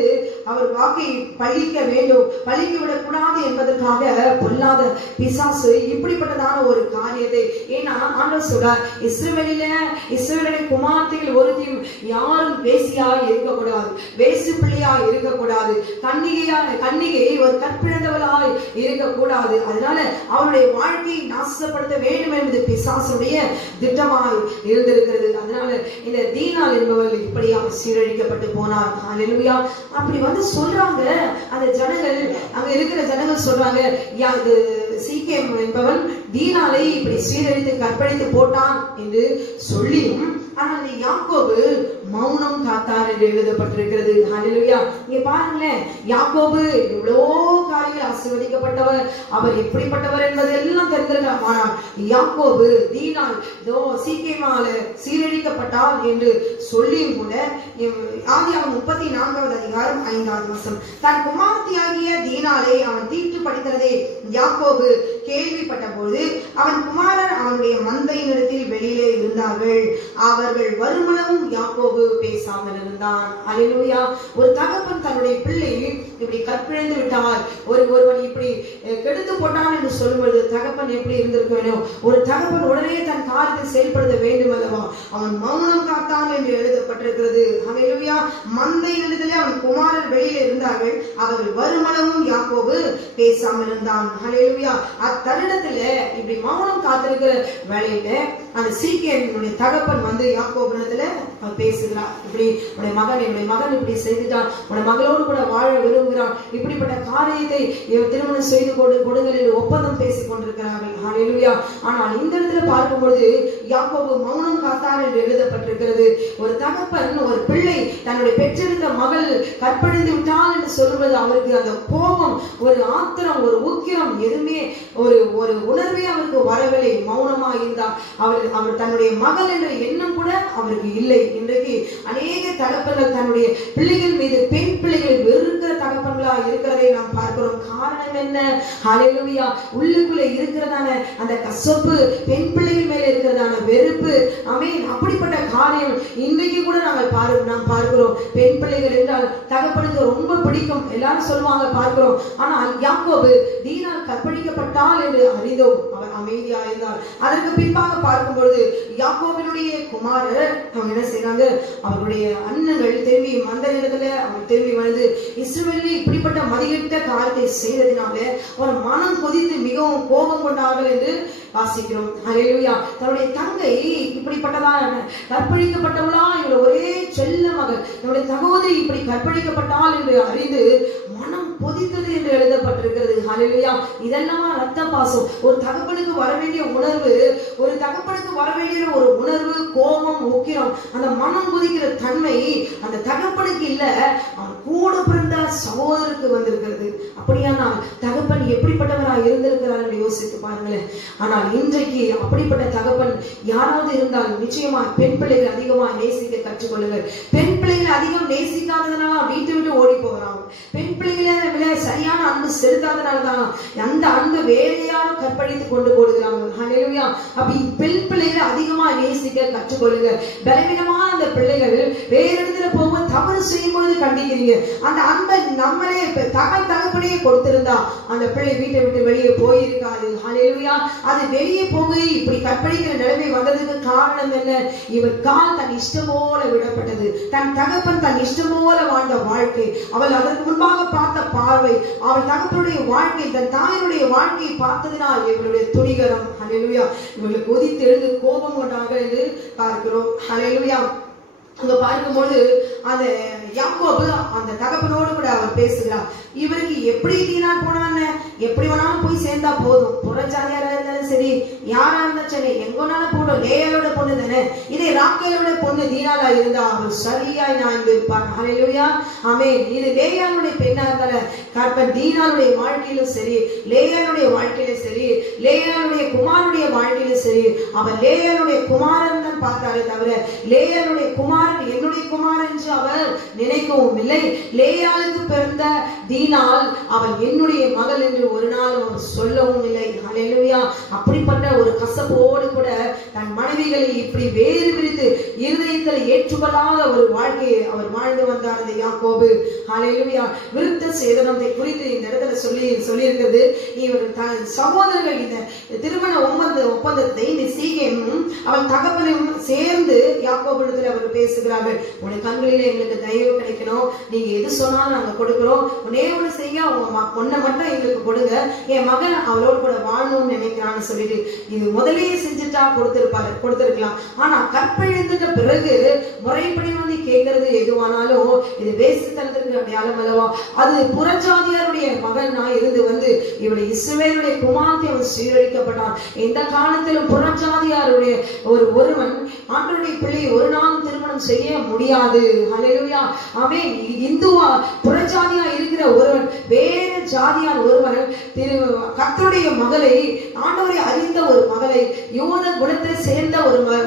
அவர் வாக்கை பழிக்க வேண்டும், பழிக்க விடக்கூடாது என்பதற்காக பொல்லாத பிசாசு இப்படிப்பட்டதான ஒரு காரியத்தை, ஏன்னா ஆண்டவர் சொல்றார், இஸ்ரவேலுடைய குமார்த்திகள் ஒருத்தையும் யாரும் வேசியா இருக்கக்கூடாது, வேசு பிள்ளையா இருக்கக்கூடாது, கன்னிகை ஒரு கற்பிழந்தவளாய் இருக்கக்கூடாது. அதனால அவருடைய வாழ்க்கையை நாசப்படுத்த வேண்டும் என்பது பிசாசுடைய திட்டமாய் இருந்திருக்கிறது. அதனால இந்த தீனாள் என்பவர்கள் இப்படியாக சீரழிக்கப்பட்டு போனார். ஹல்லேலூயா. அப்படி வந்து சொல்றாங்க அந்த ஜனங்கள், அங்க இருக்கிற ஜனங்கள் சொல்றாங்க, சீகேம் என்பவன் தீனாலை இப்படி சீரழித்து கற்பழித்து போட்டான் என்று சொல்லியும், ஆனால் யாக்கோபு மௌனம் காத்தார் என்று எழுதப்பட்டிருக்கிறது. ஹல்லேலூயா. இங்க பாருங்களேன், யாக்கோபு எவ்வளோ காரியங்கள் ஆசீர்வதிக்கப்பட்டவர், அவர் எப்படிப்பட்டவர் என்பதெல்லாம் தெரிந்திருக்கலாம். ஆனால் யாக்கோபு தீனாள் சீக்கிரமால சீரழிக்கப்பட்டால் என்று சொல்லியும் கூட, ஆதியாகமம் 34வது அதிகாரம் 5வது வசனம், தன் குமார்த்தியாகிய தீனாலை அவன் தீட்டு படித்ததை யாக்கோபு கேள்விப்பட்ட போது அவன் குமாரர் அவனுடைய மந்தையினிடத்தில் வெளியிலே இருந்தார்கள், அவர்கள் வருமளவும் யாக்கோபு பேசாமல் இருந்தான். ஹல்லேலூயா. ஒரு தகப்பன் தன்னுடைய பிள்ளை இப்படி கற்பிழந்து விட்டார், ஒருவன் இப்படி கெடுத்து போட்டான் என்று சொல்லும்போது தகப்பன் எப்படி இருந்திருக்க வேண்டும்? ஒரு தகப்பன் உடனே தன் காரியத்தை செயல்படுத்த வேண்டும் அல்லவா? அவன் மௌனம் காத்தான் என்று எழுதப்பட்டிருக்கிறது. ஹல்லேலூயா. மந்தை நிலத்திலே அவன் குமாரர் வெளியில இருந்தார்கள், அவர்கள் வருமளவும் யாக்கோபு பேசாமல் இருந்தான். ஹல்லேலூயா. அத்தருணத்துல இப்படி மௌனம் காத்திருக்கிற வேளையில அந்த சீக்கியனுடைய தகப்பன் வந்து யாக்கோபிடத்துல பேசுகிறார், இப்படி உடைய மகன் இப்படி செய்துட்டான், உடைய மகளோடு கூட வாழ விரும்புகிறான், இப்படிப்பட்ட காரியத்தை திருமணம் செய்து கொடுங்கள் ஒப்பந்தம் பேசிக் கொண்டிருக்கிறார்கள். ஹல்லேலூயா. ஆனால் இந்த இடத்துல பார்க்கும்போது யாக்கோபு மௌனம் காத்தார் என்று எழுதப்பட்டிருக்கிறது. ஒரு தகப்பன் ஒரு பிள்ளை தன்னுடைய பெற்றெடுத்த மகள் கற்பழிந்து விட்டால் என்று சொல்லுவது அவருக்கு அந்த கோபம், ஒரு ஆத்திரம், ஒரு உக்கிரம், எதுவுமே ஒரு உணர்வே அவருக்கு வரவில்லை. மௌனமா இருந்தார். அவர் தன்னுடைய மகள் என்ற எண்ணம் கூட அவருக்கு இல்லை. இன்றைக்கு அநேக தகப்பன்கள் தன்னுடைய பிள்ளைகள் மீது பெண் பிள்ளைகள் வெறுக்கிற தகப்பன்களா இருக்கிறதை நாம் பார்க்கிறோம். காரணம் என்ன? ஹல்லேலூயா. உள்ளுக்குள்ளே இருக்கிறதான அந்த கசப்பு, பெண் பிள்ளைகள் மேல இருக்கிறதான வெறுப்பு, ஆமென். அப்படிப்பட்ட காரியம் இன்றைக்கு கூட நாங்கள் நாம் பார்க்கிறோம். பெண் பிள்ளைகள் என்றால் தகப்பனுக்கு ரொம்ப பிடிக்கும், எல்லாரும் சொல்லுவாங்க பார்க்கிறோம். ஆனால் யாக்கோபு தீனால் கற்பழிக்கப்பட்டால் என்று அறிந்தோம் அவர் அமைதியா இருந்தார். அதற்கு பின்பாக பார்க்கும் பொழுது யாக்கோபினுடைய குமாரர் அவங்க என்ன செய்யறாங்க, அவருடைய அண்ணங்கள் திரும்பி அந்த இடத்துல அவங்க திரும்பி வந்து இஸ்ரவேலில் இப்படிப்பட்ட மதிகெட்ட காரியத்தை செய்ததினால அவர் மனம் கொதித்து மிகவும் கோபம் கொண்டார்கள் என்று வாசிக்கிறோம். ஹல்லேலூயா. தன்னுடைய தங்கை இப்படிப்பட்டதான கற்பழிக்கப்பட்டவளா, இவள் ஒரே செல்ல மகள், தன்னுடைய சகோதரி இப்படி கற்பழிக்கப்பட்டாள் என்று அறிந்து மனம் கொதித்தது என்று எழுதப்பட்டிருக்கிறது. ஹல்லேலூயா. இதெல்லாம் ரத்த பாசம். ஒரு தகப்பனுக்கு வர வேண்டிய உணர்வு, ஒரு தகப்பனுக்கு வர வேண்டிய ஒரு உணர்வு, கோபம், உக்கிரம், அந்த மனம் கொதிக்கிற தன்மை அந்த தகப்பனுக்கு இல்ல, அவன் கூட பிறந்த சகோதரருக்கு வந்திருக்கிறது. அப்படியானால் தகப்பன் எப்படிப்பட்டவராக இருந்திருக்கிறார் என்று யோசித்து பாருங்களேன். ஆனால் இன்றைக்கு அப்படிப்பட்ட தகப்பன் யாராவது இருந்தால் நிச்சயமா பெண் பிள்ளைகள் அதிகமாக நேசிக்க கற்றுக்கொள்ளுங்கள். பெண் பிள்ளைகள் அதிகம் நேசிக்காததுனால வீட்டை விட்டு ஓடி போகிறாங்க. பெண் பிள்ளைகளை சரியான அன்பு செலுத்தாதனால்தான் அந்த அன்பு வேலையாரும் கற்பழித்து கொண்டு போடுகிறாங்க. ஹல்லேலூயா. அப்படி பெண் பிள்ளைகளை அதிகமா நேசிக்க கற்றுக்கொள்ளுங்க. பலவீனமான அந்த பிள்ளைகள் வேற இடத்துல போகும்போது தவறு செய்யும்போது கண்டிக்கிறீங்க. அந்த அன்பை நம்மளே தகப்பனையே கொடுத்திருந்தா அந்த பிள்ளை வீட்டை விட்டு வெளியே போயிருக்காது. ஹல்லேலூயா. அது வெளியே போக இப்படி கற்பழிக்கிற நிலைமை வந்ததுக்கு காரணம் என்ன? இவர் கால் தன் இஷ்டம் போல விடப்பட்டது. தன் தகப்பன் தன் இஷ்டம் போல வாழ்ந்த வாழ்க்கை, அவள் அதற்கு முன்பாக பார்த்த பார்வை, அவள் தகப்பனுடைய வாழ்க்கை, தன் தாயினுடைய வாழ்க்கையை பார்த்ததினால் இவளுடைய துணிகரம், ஹல்லேலூயா, இவர்களுக்கு கொதித்து எழுந்து கோபம் கொண்டார்கள் என்று பார்க்கிறோம். ஹல்லேலூயா. அங்க பார்க்கும்போது அந்த யாக்கோபு அந்த தகப்பனோடு கூட அவர் பேசுகிறார். இவருக்கு எப்படி தீனால் போனான்னு எப்படி வேணாலும் போய் சேர்ந்தா போதும், புறஜாதியாரா இருந்தாலும் சரி, யாரா இருந்தாலும் சரி, எங்கனாலும் போடும், லேயாலோட பொண்ணு தானே, இதே ராக்கேலோட பொண்ணு தீனாலா இருந்தா அவர் சரியாய் நான் இருப்பார். ஹல்லேலூயா. ஆமென். இது லேயாளுடைய பெண்ணா இருந்தாலும் கர்த்தர் தீனாளுடைய வாழ்க்கையிலும் சரி, லேயாளுடைய வாழ்க்கையிலும் சரி, லேயாளுடைய குமாரனுடைய வாழ்க்கையிலும் சரி, அவர் லேயாளுடைய குமாரன் தான் பார்த்தாரே தவிர லேயாளுடைய குமாரன் என்னுடைய குமாரன் என்று அவர் நினைக்கவும் இல்லை. லேயாளுக்கு பிறந்த தீனால் அவள் என்னுடைய மகள் என்று ஒரு நாள் அவர் சொல்லவும் இல்லை. ஹல்லேலூயா. அப்படிப்பட்ட ஒரு கசப்போடு கூட தன் மனைவிகளை இப்படி வேறு பிரித்து இருதயத்தில் ஏற்றுக்கொள்ளாத ஒரு வாழ்க்கையை அவர் வாழ்ந்து வந்தார் இந்த யாக்கோபு. ஹல்லேலூயா. விருத்த சேதனத்தை குறித்து இந்த இடத்துல சொல்லி இருக்கிறது. இவர் தன் சகோதரர்கள் இந்த திருமண ஒப்பந்தத்தை இந்த சீகேமும் அவன் தகப்பனும் சேர்ந்து யாக்கோபிடத்தில் அவர் பேசுகிறார்கள். உடைய கண்களிலே எங்களுக்கு தயவு கிடைக்கணும், நீங்க எது சொன்னாலும் நாங்க கொடுக்கிறோம், ஒன்னே ஒண்ணு செய்ய ஒன்ன மட்டும் எங்களுக்கு கொடுங்க, என் மகன் அவளோடு கூட வாழணும்னு நினைக்கிறான்னு சொல்லிட்டு இது முதலே செஞ்சுட்டா கொடுத்திருக்கலாம். ஆனா கற்பழிந்துட்ட பிறகு முறைப்படி வந்து கேட்கறது எதுவானாலும் இது வேசித்தனத்திற்கு அடையாளம் அல்லவா? அது புறஜாதியாருடைய மகனா இருந்து வந்து இவருடைய இஸ்ரவேலுடைய குமாரத்தை அவன் சீரழிக்கப்பட்டான். எந்த காலத்திலும் புறஜாதியாருடைய ஒருவன் ஆண்டவருடைய பிள்ளையை ஒரு நாள் திருமணம் செய்ய முடியாது. ஹல்லேலூயா. ஆமென். இந்துவா புறஜாதியா இருக்கிற ஒருவன் வேற ஜாதியான ஒருவன் கர்த்தருடைய மகளை, ஆண்டவரை அறிந்த ஒரு மகளை, யூத குலத்தை சேர்ந்த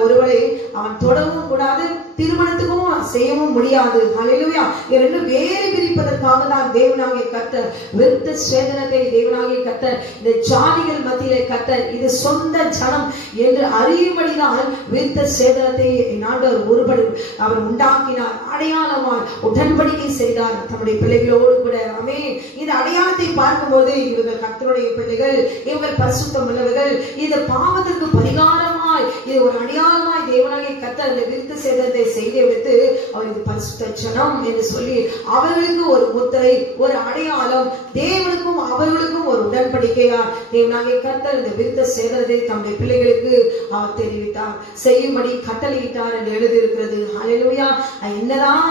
ஒருவரை அவன் தொடவும் கூடாது, திருமணத்துக்கும் செய்யவும் முடியாது. ஹல்லேலூயா. இரண்டு வேறு பிரிப்பதற்காக தான் தேவனாகிய கர்த்தர் விருத்த சேதனத்தை தேவனாகிய கர்த்தர் இந்த ஜாதிகள் மத்தியிலே கர்த்தர் இது சொந்த ஜனம் என்று அறியும்படிதான் விருத்த சேதனத்தை ஆண்டவர் அவர் உண்டாக்கினார். அடையாளமாய் உடன்படிக்கை செய்தார் தம்முடைய பிள்ளைகளோடு கூட. ஆமென். இந்த அடையாளத்தை பார்க்கும்போது இவர்கள் கர்த்தருடைய பிள்ளைகள், இவர்கள் பரிசுத்தம் உள்ளவர்கள், இந்த பாவத்திற்கு பரிகாரமாய் இது ஒரு அடையாளமாய் தேவனாகிய கர்த்தர் இந்த விருத்த சேதனத்தை செய்து வைத்து அவர் இது பரிசுத்த ஜனம் என்று சொல்லி அவர்களுக்கு ஒரு முத்திரை, ஒரு அடையாளம், தேவனுக்கும் அவர்களுக்கும் ஒரு உடன்படிக்கையா தேவனாகிய கர்த்தர் இந்த விருத்த சேதனத்தை தம்முடைய பிள்ளைகளுக்கு அவர் தெரிவித்தார், செய்யும்படி கட்டளையிட்டார் என்று எழுதியிருக்கிறது. ஹல்லேலூயா. என்னதான்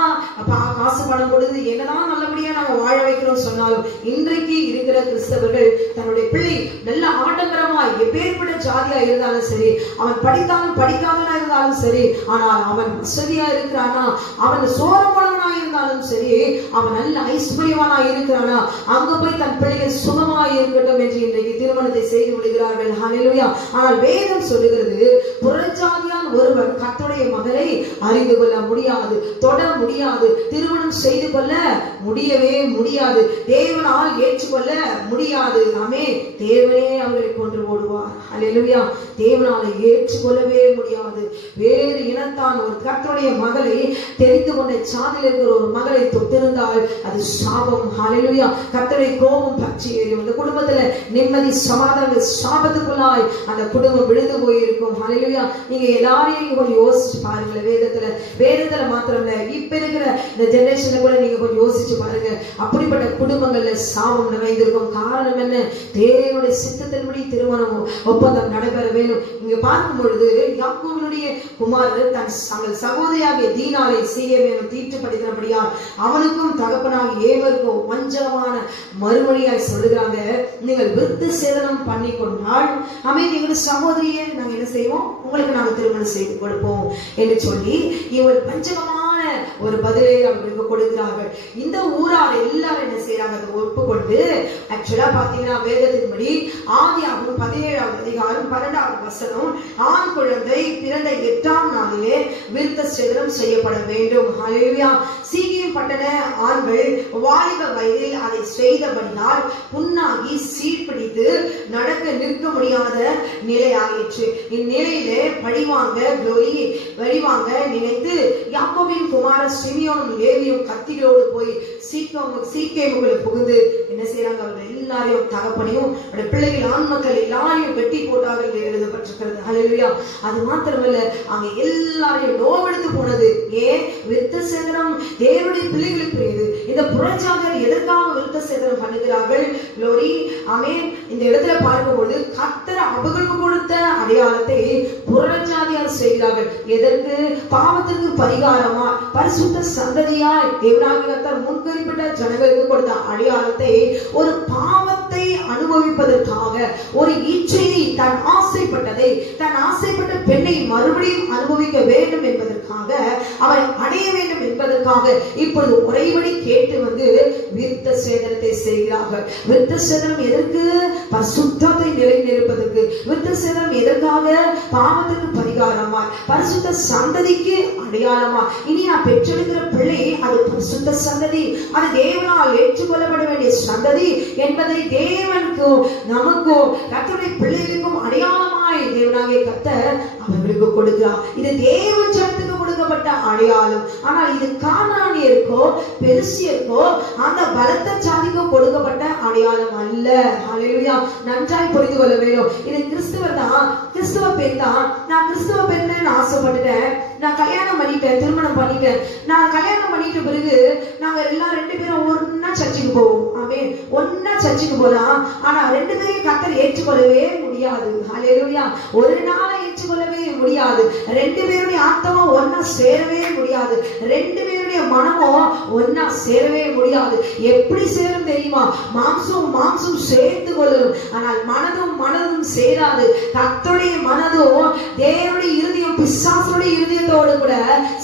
காசு பணம் கொடுத்து என்னதான் நல்லபடியா நாங்க வாழ வைக்கிறோம் சொன்னாலும் இன்றைக்கு இருக்கிற கிறிஸ்தவர்கள் தன்னுடைய பிள்ளை நல்ல ஆடம்பரமாய் எப்பேற்பட்ட ஜாதியா இருந்தாலும் சரி, அவன் படித்தாலும் படிக்காதவனா இருந்தாலும் சரி, ஆனால் அவன் வசதியா இருக்கிறானா, அவன் சோரமானவனா இருந்தாலும் சரி, அவன் நல்ல ஐஸ்வர்யவானா இருக்கிறானா, அங்க போய் தன் பிள்ளைகள் சுகமாய் இருக்கட்டும் என்று இன்றைக்கு திருமணத்தை செய்து விடுகிறார்கள். ஹல்லேலூயா. ஆனால் வேதம் சொல்லுகிறது புறஜாதியான் ஒருவன் கர்த்தருடைய மகளை அறிந்து கொள்ள முடியாது, தொட முடியாது, திருமணம் செய்து கொள்ள முடியவே முடியாது, தேவனால் ஏற்றுக்கொள்ள முடியாது. ஆமென். தேவனே அவர்களை கொன்று ஓடுவார். அல்லேலூயா. தேவனால ஏற்றுக்கொள்ளவே முடியாது. வேறு இனத்தான் ஒரு கர்த்தருடைய மகளை தெரிந்து கொண்ட சாதியில் இருக்கிற ஒரு மகளை தொட்டிருந்தால் அது சாபம். அல்லேலூயா. கர்த்தருடைய கோபம் பற்றி எரியும். அந்த குடும்பத்துல நிம்மதி சமாதான சாபத்துக்குள்ளாய் அந்த குடும்பம் விழுந்து போயிருக்கும். அல்லேலூயா. நீங்க எல்லாரையும் கொஞ்சம் யோசிச்சு பாருங்க. வேதத்துல மாத்திரம் இல்ல, இப்ப இருக்கிற இந்த ஜெனரேஷன்ல கூட நீங்க கொஞ்சம் யோசிச்சு பாருங்க. அப்படிப்பட்ட குடும்பங்கள்ல சாபம் நிறைந்திருக்கும். காரணம் என்ன? தேவனுடைய சித்தத்தின்படி திருமணம் ஒப்பந்தம் நடைபெற வேண்டும். இங்க பார்க்கும் பொழுது யாக்கோபினுடைய குமாரர் தன் சகோதரியாகிய தீனாலை சீகேமிடம் தீட்டுப்படுத்தினபடியால் அவனுக்கும் தகப்பனாகிய ஏவருக்கும் வஞ்சகமான மறுமொழியாய் சொல்லுகிறாங்க, நீங்கள் விருத்த சேதனம் பண்ணி கொண்டால் எங்களுடைய சகோதரியை நாங்க என்ன செய்வோம், உங்களுக்கு நாங்க திருமணம் செய்து கொடுப்போம் என்று சொல்லி இவர் வஞ்சகமான ஒரு பதிலை அவர்களுக்கு கொடுக்கிறார்கள். இந்த ஊரார் எல்லாரும் என்ன செய்யறாங்க, அதை ஒப்புக்கொண்டு ஆக்சுவலா பாத்தீங்கன்னா வேதத்தின்படி ஆதியாகமம் 17வது அதிகாரம் 12வது வசனம், ஆண் குழந்தை பிறந்த 8ஆம் நாளிலே விருத்த சேதனம் செய்யப்பட வேண்டும். ஹல்லேலூயா. சீகேம் பட்டண ஆண்கள் வாலிப வயதில் அதை செய்தபடியால் புண்ணாகி சீர்பிடித்து நடக்க நிற்க முடியாத நிலையாயிற்று. இந்நிலையிலே வழிவாங்க நினைத்து யாக்கோபின் குமாரன் சிமியோனும் லேவியும் கத்திகளோடு போய் சீக்கேமுக்குள்ள புகுந்து என்ன செய்யறாங்க, அவர்கள் எல்லாரையும் தகப்பனையும் பிள்ளைகள் ஆண் மக்கள் எல்லாரையும் வெட்டி போட்டார்கள் என்று எழுதப்பட்டிருக்கிறது. ஹல்லேலூயா. அது மாத்திரமல்ல, அங்க எல்லாரையும் நோவெடுத்து போனது. ஏன்? விருத்த சேதனம் தேவனுடைய பிள்ளைகளுக்கு இது. இந்த புறஜாதியார் எதற்காக விருத்த சேதனம் பண்ணுகிறார்கள்? லோரி ஆமென். இந்த இடத்துல பார்க்கும்போது கர்த்தர் அவர்களுக்கு கொடுத்த அடையாளத்தை புறஜாதியார் செய்கிறார்கள். எதற்கு? பாவத்திற்கு பரிகாரமா பரிசுத்த சந்ததியாய் தேவனாகிய கர்த்தர் முன்குறிப்பிட்ட ஜனங்களுக்கு கொடுத்த அடையாளத்தை ஒரு பாவத்தை அனுபவிப்பதற்காக, ஒரு இச்சையை தன் ஆசைப்பட்ட பெண்ணை மறுபடியும் அனுபவிக்க வேண்டும் என்பதற்காக, அவரை அடைய வேண்டும் என்பதற்காக இப்பொழுது முறைப்படி கேட்டு வந்து விருத்த சேதனத்தை செய்கிறார்கள். விருத்த சேதனம் எதற்கு? பரிசுத்தத்தை நிலைநிறுப்பதற்கு. விருத்த சேதனம் எதற்காக? பாவத்திற்கு பரிகாரமா, பரிசுத்த சந்ததிக்கு அடையாளமா. இனி நான் பெற்றெடுக்கிற பிள்ளை அது பரிசுத்த சந்ததி, அது தேவனால் ஏற்றுக்கொள்ளப்பட வேண்டிய சந்ததி என்பதை தேவனுக்கோ நமக்கோ கர்த்தருடைய பிள்ளைகளுக்கும் அடையாளமாய் தேவனாகிய கர்த்தர் அவர்களுக்கு கொடுக்கிறார். இது தேவ ஜனத்துக்கு கொடுக்கப்பட்ட அடையாளம். ஆனால் இது கானானியருக்கோ பெருசியருக்கோ அந்த பலத்த சாதிக்கோ கொடுக்கப்பட்ட அடையாளம் அல்ல. ஹல்லேலூயா. நன்றாய் புரிந்து கொள்ள வேண்டும். இது கிறிஸ்துவர் தான், கிறிஸ்துவ பெண் தான். நான் கிறிஸ்துவ பெண்ணு ஆசைப்பட்டுட்டேன், நான் கல்யாணம் பண்ணிட்டேன், திருமணம் பண்ணிட்டேன். நான் கல்யாணம் பண்ணிட்ட பிறகு நாங்க எல்லாம் 2 பேரும் ஒன்னா சர்ச்சுக்கு போவோம். ஆமென். ஒன்னா சர்ச்சுக்கு போலாம். ஆனா 2 பேரையும் கர்த்தர் ஏற்றுக்கொள்ளவே முடியாது. ஹல்லேலூயா. ஒரு நாளை ஏற்றுக்கொள்ளவே முடியாது. 2 பேருடைய ஆத்மாவும் ஒன்னா சேரவே முடியாது. 2 பேருடைய மனமும் ஒன்னா சேரவே முடியாது. எப்படி சேரும் தெரியுமா? மாம்சம் சேர்த்து கொள்ளும், ஆனால் மனதும் சேராது. கர்த்தருடைய மனதும் தேவனுடைய இருதயம் பிசாசுடைய இருதயத்தோடு கூட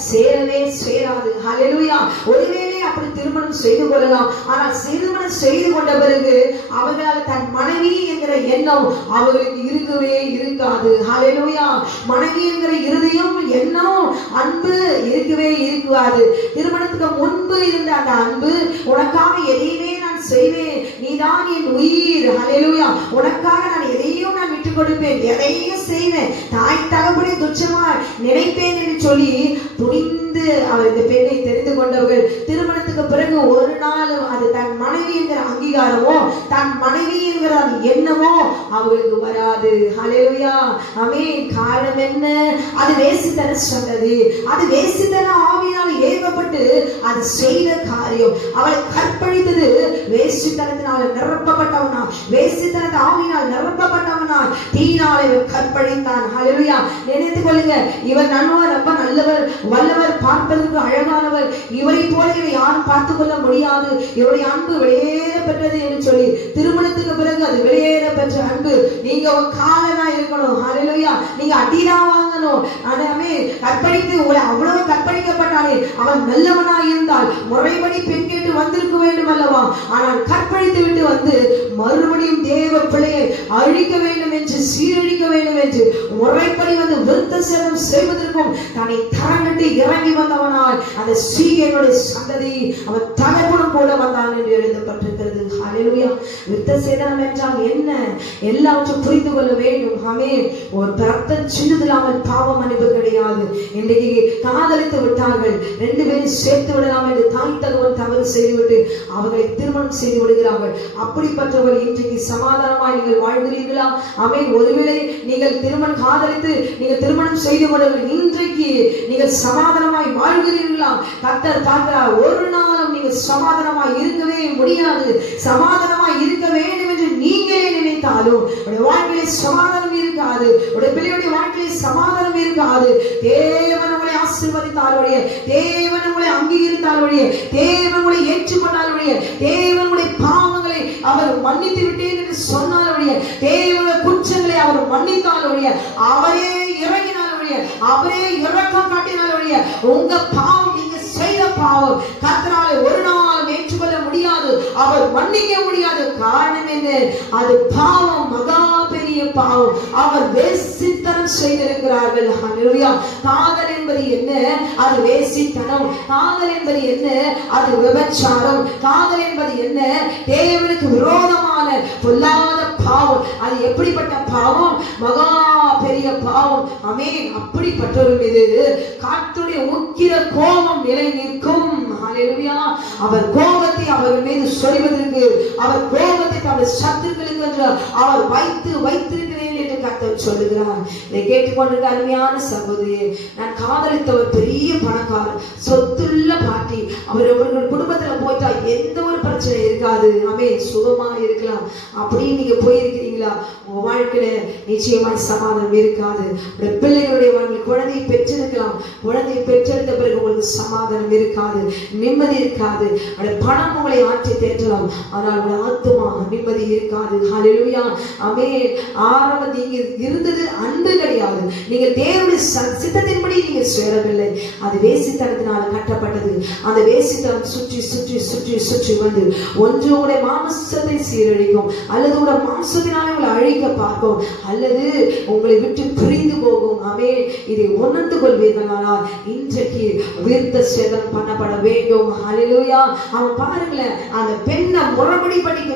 சேரவே சேராது. ஹல்லேலூயா. ஒருவேளை அப்படி திருமணம் செய்து கொள்ளலாம். ஆனால் திருமணம் செய்து கொண்ட பிறகு அவர்களால் தன் மனைவி என்கிற எண்ணம் அவர்களுக்கு இருக்கவே இருக்காது. ஹல்லேலூயா. மனைவி என்கிற இருதயம், எண்ணம், அன்பு இருக்கவே இருக்காது. திருமணத்துக்கு முன்பு இருந்த அந்த அன்பு, உனக்காக எதையுமே நான் செய்வேன், நீதான் என் உயிர், ஹல்லேலூயா, உனக்காக நான் எதையும் நான் விட்டுக் கொடுப்பேன், எதையும் செய்வேன், தாய் தகப்பனை துச்சமா நினைப்பேன் என்று சொல்லி துணிந்து அவர் இந்த பெண்ணை தெரிந்து கொண்டவர்கள் திருமணத்துக்கு பிறகு ஒரு நாளும் அது தன் மனைவி என்கிற அங்கீகாரமோ தன் மனைவி என்கிற அந்த எண்ணமோ அவர்களுக்கு வராது. ஹல்லேலூயா. ஆமென். காரணம் என்ன? அது வேசித்தன சந்ததி, அது வேசித்தன ஆவியால் ஏவப்பட்டு அது செய்த காரியம். அவளை கற்பழித்தது வேசித்தனத்தினால் நிரப்பப்பட்டவனா, வேசித்தனத்தை ஆவியினால் நிரப்பப்பட்டவனா தீனாலே கற்பழித்தான். ஹல்லேலூயா. நினைத்துக் கொள்ளுங்க, இவர் நன்வர், ரொம்ப நல்லவர், வல்லவர், பார்ப்பதற்கு அழகானவர், இவரை போல இவரை யாரும் பார்த்துக் கொள்ள முடியாது, இவருடைய அன்பு வெளியேற பெற்றது என்று சொல்லி திருமணத்துக்கு பிறகு அது வெளியேற பெற்ற அன்பு. நீங்க ஒரு காலனா இருக்கணும். ஹல்லேலூயா. நீங்க அடினா வாங்கணும். ஆமே. கற்பழித்து உங்களை அவ்வளவு கற்பழிக்கப்பட்டானே அவன் நல்லவனாய் இருந்தால் முறைப்படி பெண் கேட்டு வந்திருக்க வேண்டும் அல்லவா? ஆனால் கற்பழித்து விட்டு வந்து மறுபடியும் தேவ பிள்ளையை அழிக்க வேண்டும் என்று, சீரழிக்க வேண்டும் என்று முறைப்படி வந்து விருத்த சேதனம் செய்வதற்கும் தன்னை தரங்கட்டி இறங்கி வந்தவனாய் அந்த சீகேனுடைய சந்ததி அவன் தகப்பனும் கூட வந்தான் என்று எழுதப்பட்டிருக்கிறது. ஹல்லேலூயா. விருத்த சேதனம் என்றால் என்ன? எல்லாவற்றையும் புரிந்து கொள்ள வேண்டும். ஆமென். ஒரு ரத்தம் சிந்துதலாமல் பாவம் மன்னிப்பு கிடையாது. இன்றைக்கு காதலித்து விட்டார்கள், 2 பேரும் சேர்த்து விடலாம் என்று தாய் தகவல் தவறு செய்துவிட்டு அவர்களை திருமணம் செய்து விடுகிறார்கள். அப்படிப்பட்டவர்கள் இன்றைக்கு சமாதானமாய் நீங்கள் வாழ்கிறீர்களா? ஆமென். ஒருவேளை நீங்கள் காதலித்து நீங்கள் திருமணம் செய்து கொண்டவர்கள் இன்றைக்கு நீங்கள் சமாதானமாய் வாழ்கிறீர்களா? கர்த்தர் பார்க்கிறார். ஒரு நாளும் நீங்கள் சமாதானமாய் இருக்கவே முடியாது. சமாதானமாய் இருக்க வேண்டும் என்று நீங்களே நினைத்தாலும் வாழ்க்கையிலே சமாதானம் இருக்காது. பிள்ளையுடைய வாழ்க்கையிலே சமாதானம் இருக்காது. தேவன் உங்களை ஆசீர்வதித்தாலுடைய, தேவன் உங்களை அங்கீகரித்தாலுடைய, தேவன் உங்களை ஏற்றுக்கொண்டாலுடைய, தேவனுடைய பாவங்களை அவர் மன்னித்து விட்டேன் என்று சொன்னாலுடைய, தேவனுடைய குற்றங்களை அவர் மன்னித்தாலுடைய, அவரே இறங்கினாலுடைய, அவரே இரக்கம் காட்டினாலுடைய, உங்க பாவம், நீங்க செய்த பாவம் கர்த்தராலே ஒரு நாள் ஏற்றுக்கொள்ள முடியாது, அவர் மன்னிக்க முடியாது. காரணம் என்ன? அது பாவம், மகா பெரிய பாவம். அவர் வேசித்தனம் செய்திருக்கிறார்கள். ஹல்லேலூயா. காதல் என்பது என்ன? அது வேசித்தனம். காதல் என்பது என்ன? அது விபச்சாரம். காதல் என்பது என்ன? தேவனுக்கு விரோதமான பொல்லாத பாவம். அது எப்படிப்பட்ட பாவம்? மகா பெரிய பாவம். ஆமென். அப்படிப்பட்டவர் மீது கர்த்தருடைய உக்கிர கோபம் நிலை நிற்கும். ஹல்லேலூயா. அவர் கோபத்தை அவர்கள் மீது சொரிவதற்கு, அவர் கோபத்தை அவர் சத்துருக்களுக்கு என்று அவர் வைத்திருக்கிறேன் என்று கர்த்தர் சொல்லுகிறார். இதை கேட்டுக்கொண்டிருக்க அருமையான சகோதரியே, நான் காதலித்த ஒரு பெரிய பணக்காரர், சொத்துள்ள பாட்டி, அவர்கள் குடும்பத்துல போயிட்டா எந்த ஒரு பிரச்சனை இருக்காது. ஆமென். சுகமா இருக்கலாம். அப்படின்னு நீங்க போயிருக்கிறீங்களா? உங்க வாழ்க்கையில நிச்சயமாய் சமாதானம் இருக்காது. பிள்ளைகளுடைய குழந்தையை பெற்றிருக்கலாம். குழந்தையை பெற்றெடுத்த பிறகு உங்களுக்கு சமாதானம் இருக்காது, நிம்மதி இருக்காது. பணம் உங்களை ஆட்சி தேற்றலாம், ஆனால் உங்கள் ஆத்துமா நிம்மதி இருக்காது. ஹல்லேலூயா. ஆமென். ஆரம்பத்தில் நீங்க இருந்தது அன்பு கிடையாது. நீங்க தேவனுடைய சித்தத்தின்படி நீங்க சேரவில்லை. அது வேசித்தனத்தினால் கட்டப்பட்டது. அந்த வேசித்தனம் சுற்றி சுற்றி சுற்றி சுற்றி வந்து ஒன்று உங்களுடைய மாம்சத்தை சீரழிக்கும், அல்லது உங்களுடைய மாம்சத்தினாலே உங்களை அழிக்க பார்க்கும், அல்லது உங்களை விட்டு பிரிந்து போகும். ஆமென். இதை உணர்ந்து கொள்வீர்களானால் இன்றைக்கு விருத்த சேதனம் பண்ணப்பட வேண்டும். ஹல்லேலூயா. அவன் பாருங்களேன், அந்த பெண்ணை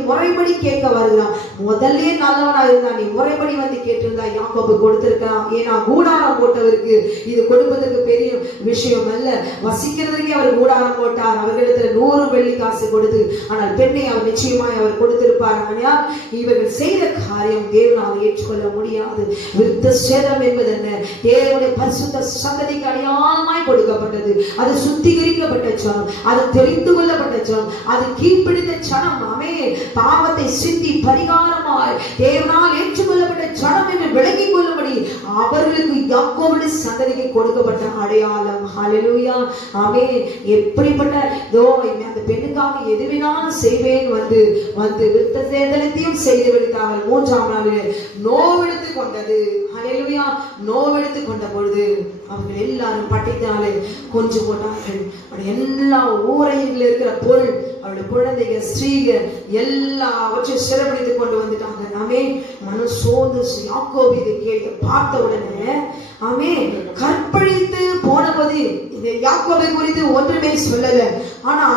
முறைப்படி கேட்க வருகிறான். முதல்ல நல்லவனா இருந்தா, நீ முறைப்படி வந்து கேட்டிருந்தா யாக்கோபு கொடுத்திருக்கலாம். ஏன்னா கூடாரம் போட்டவருக்கு இது கொடுப்பதற்கு பெரிய விஷயம் அல்ல. வசிக்கிறதுக்கே அவர் கூடாரம் போட்டார். அவர்களிடத்துல 100 வெள்ளி காசு கொடுத்து, ஆனால் பெண்ணை அவர் நிச்சயமாய் அவர் கொடுத்திருப்பார். ஆனால் இவர்கள் செய்த காரியம் தேவனால் ஏற்றுக்கொள்ள முடியாது. விருத்த சேதனம் என்பது என்ன? தேவனுடைய பரிசுத்த சந்ததிக்கு அடையாளமாய் கொடுக்கப்பட்டது. அது சுத்திகரிக்கப்பட்ட சனம், அது தெரிந்து கொள்ளப்பட்ட சனம், அது கீழ்ப்பிடித்த சனம். ஆமென். பாவத்தை சிந்தி பரிகாரமாய் தேவனால் ஏற்றுக்கொள்ளப்பட்ட சனம் என்று விளங்கிக் கொள்ளும்படி அவர்களுக்கு யாக்கோபுடைய சந்ததிக்கு கொடுக்கப்பட்ட அடையாளம். ஹல்லேலூயா. ஆமென். எப்படிப்பட்ட அந்த பெண்ணுக்காக எதுவினாலும் செய்வேன் வந்து விருத்த சேதனத்தையும் செய்து விடுத்தார்கள். 3ஆம் நாளில் நோவெடுத்து கொண்டது. ஹல்லேலூயா. நோவெடுத்து கொண்ட பொழுது அவர்கள் எல்லாரும் பட்டினாலே கொஞ்சம் போட்டார்கள். எல்லா ஊரையில் இருக்கிற பொருள், அவருடைய குழந்தைகள், ஸ்திரீகள் எல்லாவற்றையும் சிறைபிடித்துக் கொண்டு வந்துட்டாங்க. ஆமென். மனம் சோர்ந்து யாக்கோபு இதை கேட்டு பார்த்த உடனே, ஆமென், கற்பழித்து போனபோது இந்த யாக்கோபை குறித்து ஒன்றுமே சொல்லல. ஆனா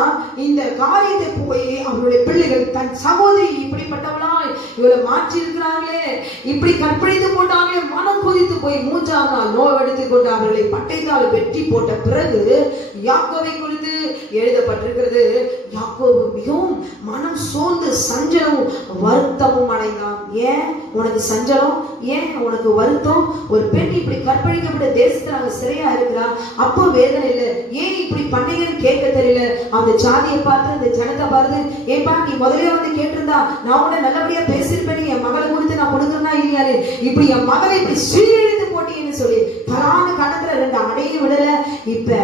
இந்த காரியத்தை போய் அவருடைய பிள்ளைகள், தன் சகோதரி இப்படிப்பட்டவளாய் இவளை மாற்றி இருக்கிறார்களே, இப்படி கற்பழித்து போட்டாங்களே, மனம் கொதித்து போய் 3ஆம் நாள் நோவெடுத்துக் கொண்டு அவர்களை பட்டயத்தால் வெட்டி போட்ட பிறகு யாக்கோபை குறித்து எழுதப்பட்டிருக்கிறது. யாக்கோபு மிகவும் மனம் சோர்ந்து சஞ்சலமும் வருத்தமும் அடைந்தான். ஏன் உனக்கு சஞ்சலம்? ஏன் உனக்கு வருத்தம்? ஒரு பெண் இப்படி கற்பழிக்கப்பட்ட தேசத்துல அவங்க சிறையா இருக்கிறா, அப்போ வேதனை இல்லை. ஏன் இப்படி பண்ணீங்கன்னு கேட்க தெரியல. அந்த ஜாதியை பார்த்து, அந்த ஜனத்தை பார்த்து, ஏன்பா நீ முதல்ல வந்து கேட்டிருந்தா நான் உன்னை நல்லபடியா பேசிருப்பேன், என் மகளை குறித்து நான் கொடுக்கறனா இல்லையாரு, இப்படி என் மகளை இப்படி சீரழித்து போட்டீங்கன்னு சொல்லி பலான கணத்துல 2 அடையும் விடல. இப்ப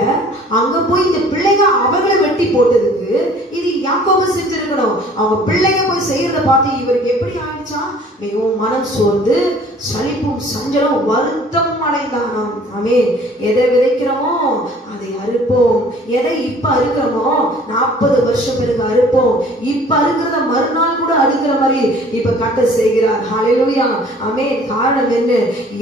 அங்க போய் இந்த பிள்ளைங்க அவர்களை வெட்டி போட்டதுக்கு இது யாக்கோபு செஞ்சிருக்கணும். அவங்க பிள்ளைங்க போய் செய்யறத பார்த்து இவருக்கு எப்படி ஆயிடுச்சா? மிகவும் மனம் சோர்ந்து சலிப்பும் சஞ்சலம் வருத்தமும் அடைந்தானாம். ஆமென். எதை விதைக்கிறோமோ அதை அறுப்போம். எதை இப்ப அறுக்கிறோமோ 40 வருஷம் பிறகு அறுப்போம். இப்ப அறுக்கிறத மறுநாள் கூட அறுக்கிற மாதிரி இப்ப கட்ட செய்கிறார். ஹல்லேலூயா. ஆமென். காரணம் என்ன?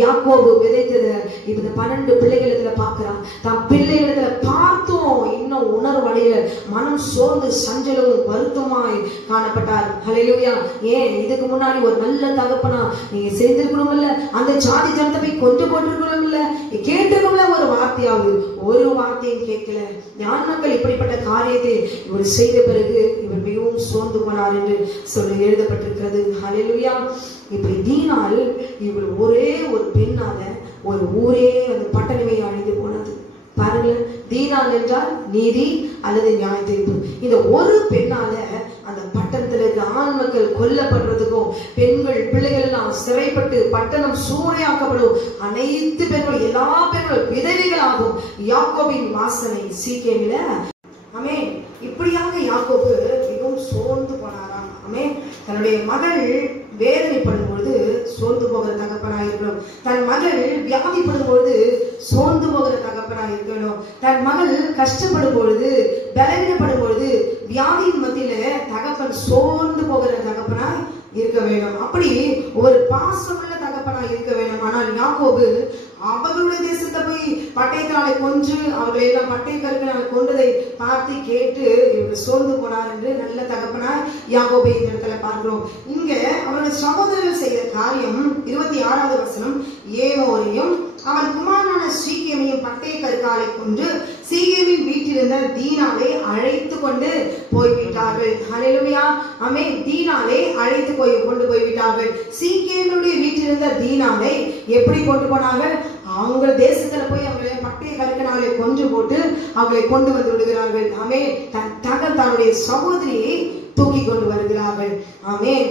யாக்கோபு விதைத்தது இப்ப இந்த 12 பிள்ளைகளிடத்துல பார்க்கிறான். தன் பிள்ளைகளிடத்துல பார்த்தும் இன்னும் உணர்வடைய மனம் சோர்ந்து சஞ்சலமும் வருத்தமாய் காணப்பட்டார். ஹல்லேலூயா. ஏன்? இதுக்கு முன்னாடி ஒரு நல்ல தகப்பனா நீங்க செய்திருக்கணும் இல்ல, அந்த ஜாதி ஜனத்தை போய் கொண்டு போட்டிருக்கணும் இல்ல, கேட்டிருக்கணும்ல ஒரு வார்த்தையாவது. ஒரு வார்த்தையும் கேட்கல. ஞான் மக்கள் இப்படிப்பட்ட காரியத்தை இவர் செய்த பிறகு இவர் மிகவும் சோர்ந்து போனார் என்று சொல்லி எழுதப்பட்டிருக்கிறது. ஹல்லேலூயா. இப்படி தீனால் இவர் ஒரே ஒரு பெண்ணால ஒரு ஊரே அந்த பட்டணமே அழிந்து போனது. பாருங்க, தீனால் என்றால் நீதி அல்லது நியாய தீர்ப்பு. இந்த ஒரு பெண்ணால அந்த பட்டணத்துல இருக்க ஆண் மக்கள் கொல்லப்படுறதுக்கும், பெண்கள் பிள்ளைகள் எல்லாம் சிறைப்பட்டு பட்டணம் சூறையாக்கப்படும், அனைத்து பெண்கள் எல்லா பெண்களும் விதவைகளாகும். யாக்கோபின் வாசனை சீக்கேமில. ஆமென். இப்படியாக யாக்கோபு மிகவும் சோர்ந்து போனாராம். ஆமென். தன்னுடைய மகள் வேதனைப்படும் பொழுது சோர்ந்து போகிற தகப்பனாய் இருக்கணும். தன் மகள் வியாதிப்படும் பொழுது சோர்ந்து போகிற தகப்பனாய் இருக்கணும். தன் மகள் கஷ்டப்படும் பொழுது, பலவீனப்படும் பொழுது, வியாதியின் மத்தியில தகப்பன் சோர்ந்து போகிற தகப்பனாய் இருக்க வேண்டும். அப்படி ஒரு பாசமுள்ள தகப்பனாய் இருக்க வேண்டும். ஆனால் யாக்கோபு அவர்களுடைய தேசத்தை போய் பட்டயத்தினாலே கொன்று அவர்களை எல்லாம் பட்டய கருக்கினால் கொண்டதை பார்த்து கேட்டு இவர் சோர்ந்து போனார் என்று நல்ல தகப்பனார் யாக்கோபை இந்த இடத்துல பார்க்கிறோம். இங்க அவருடைய சகோதரர்கள் செய்த காரியம் 26வது வசனம். ஏமோரையும் அவன் குமாரனான சீகேமையும் பட்டய கருக்காலை கொண்டு சீகேமின் வீட்டிலிருந்த தீனாலை அழைத்து கொண்டு போய்விட்டார்கள். ஹல்லேலூயா. ஆமென். தீனாலை அழைத்து கொண்டு போய்விட்டார்கள். சீகேமுடைய வீட்டிலிருந்த தீனாலை எப்படி கொண்டு போனார்கள்? அவங்க தேசத்துல போய் அவங்களை பட்டய கருக்கினாலே கொன்று போட்டு அவங்களை கொண்டு வந்து விடுகிறார்கள். ஆமென். தன்னுடைய சகோதரியை தூக்கி கொண்டு வருகிறார்கள். ஆமென்.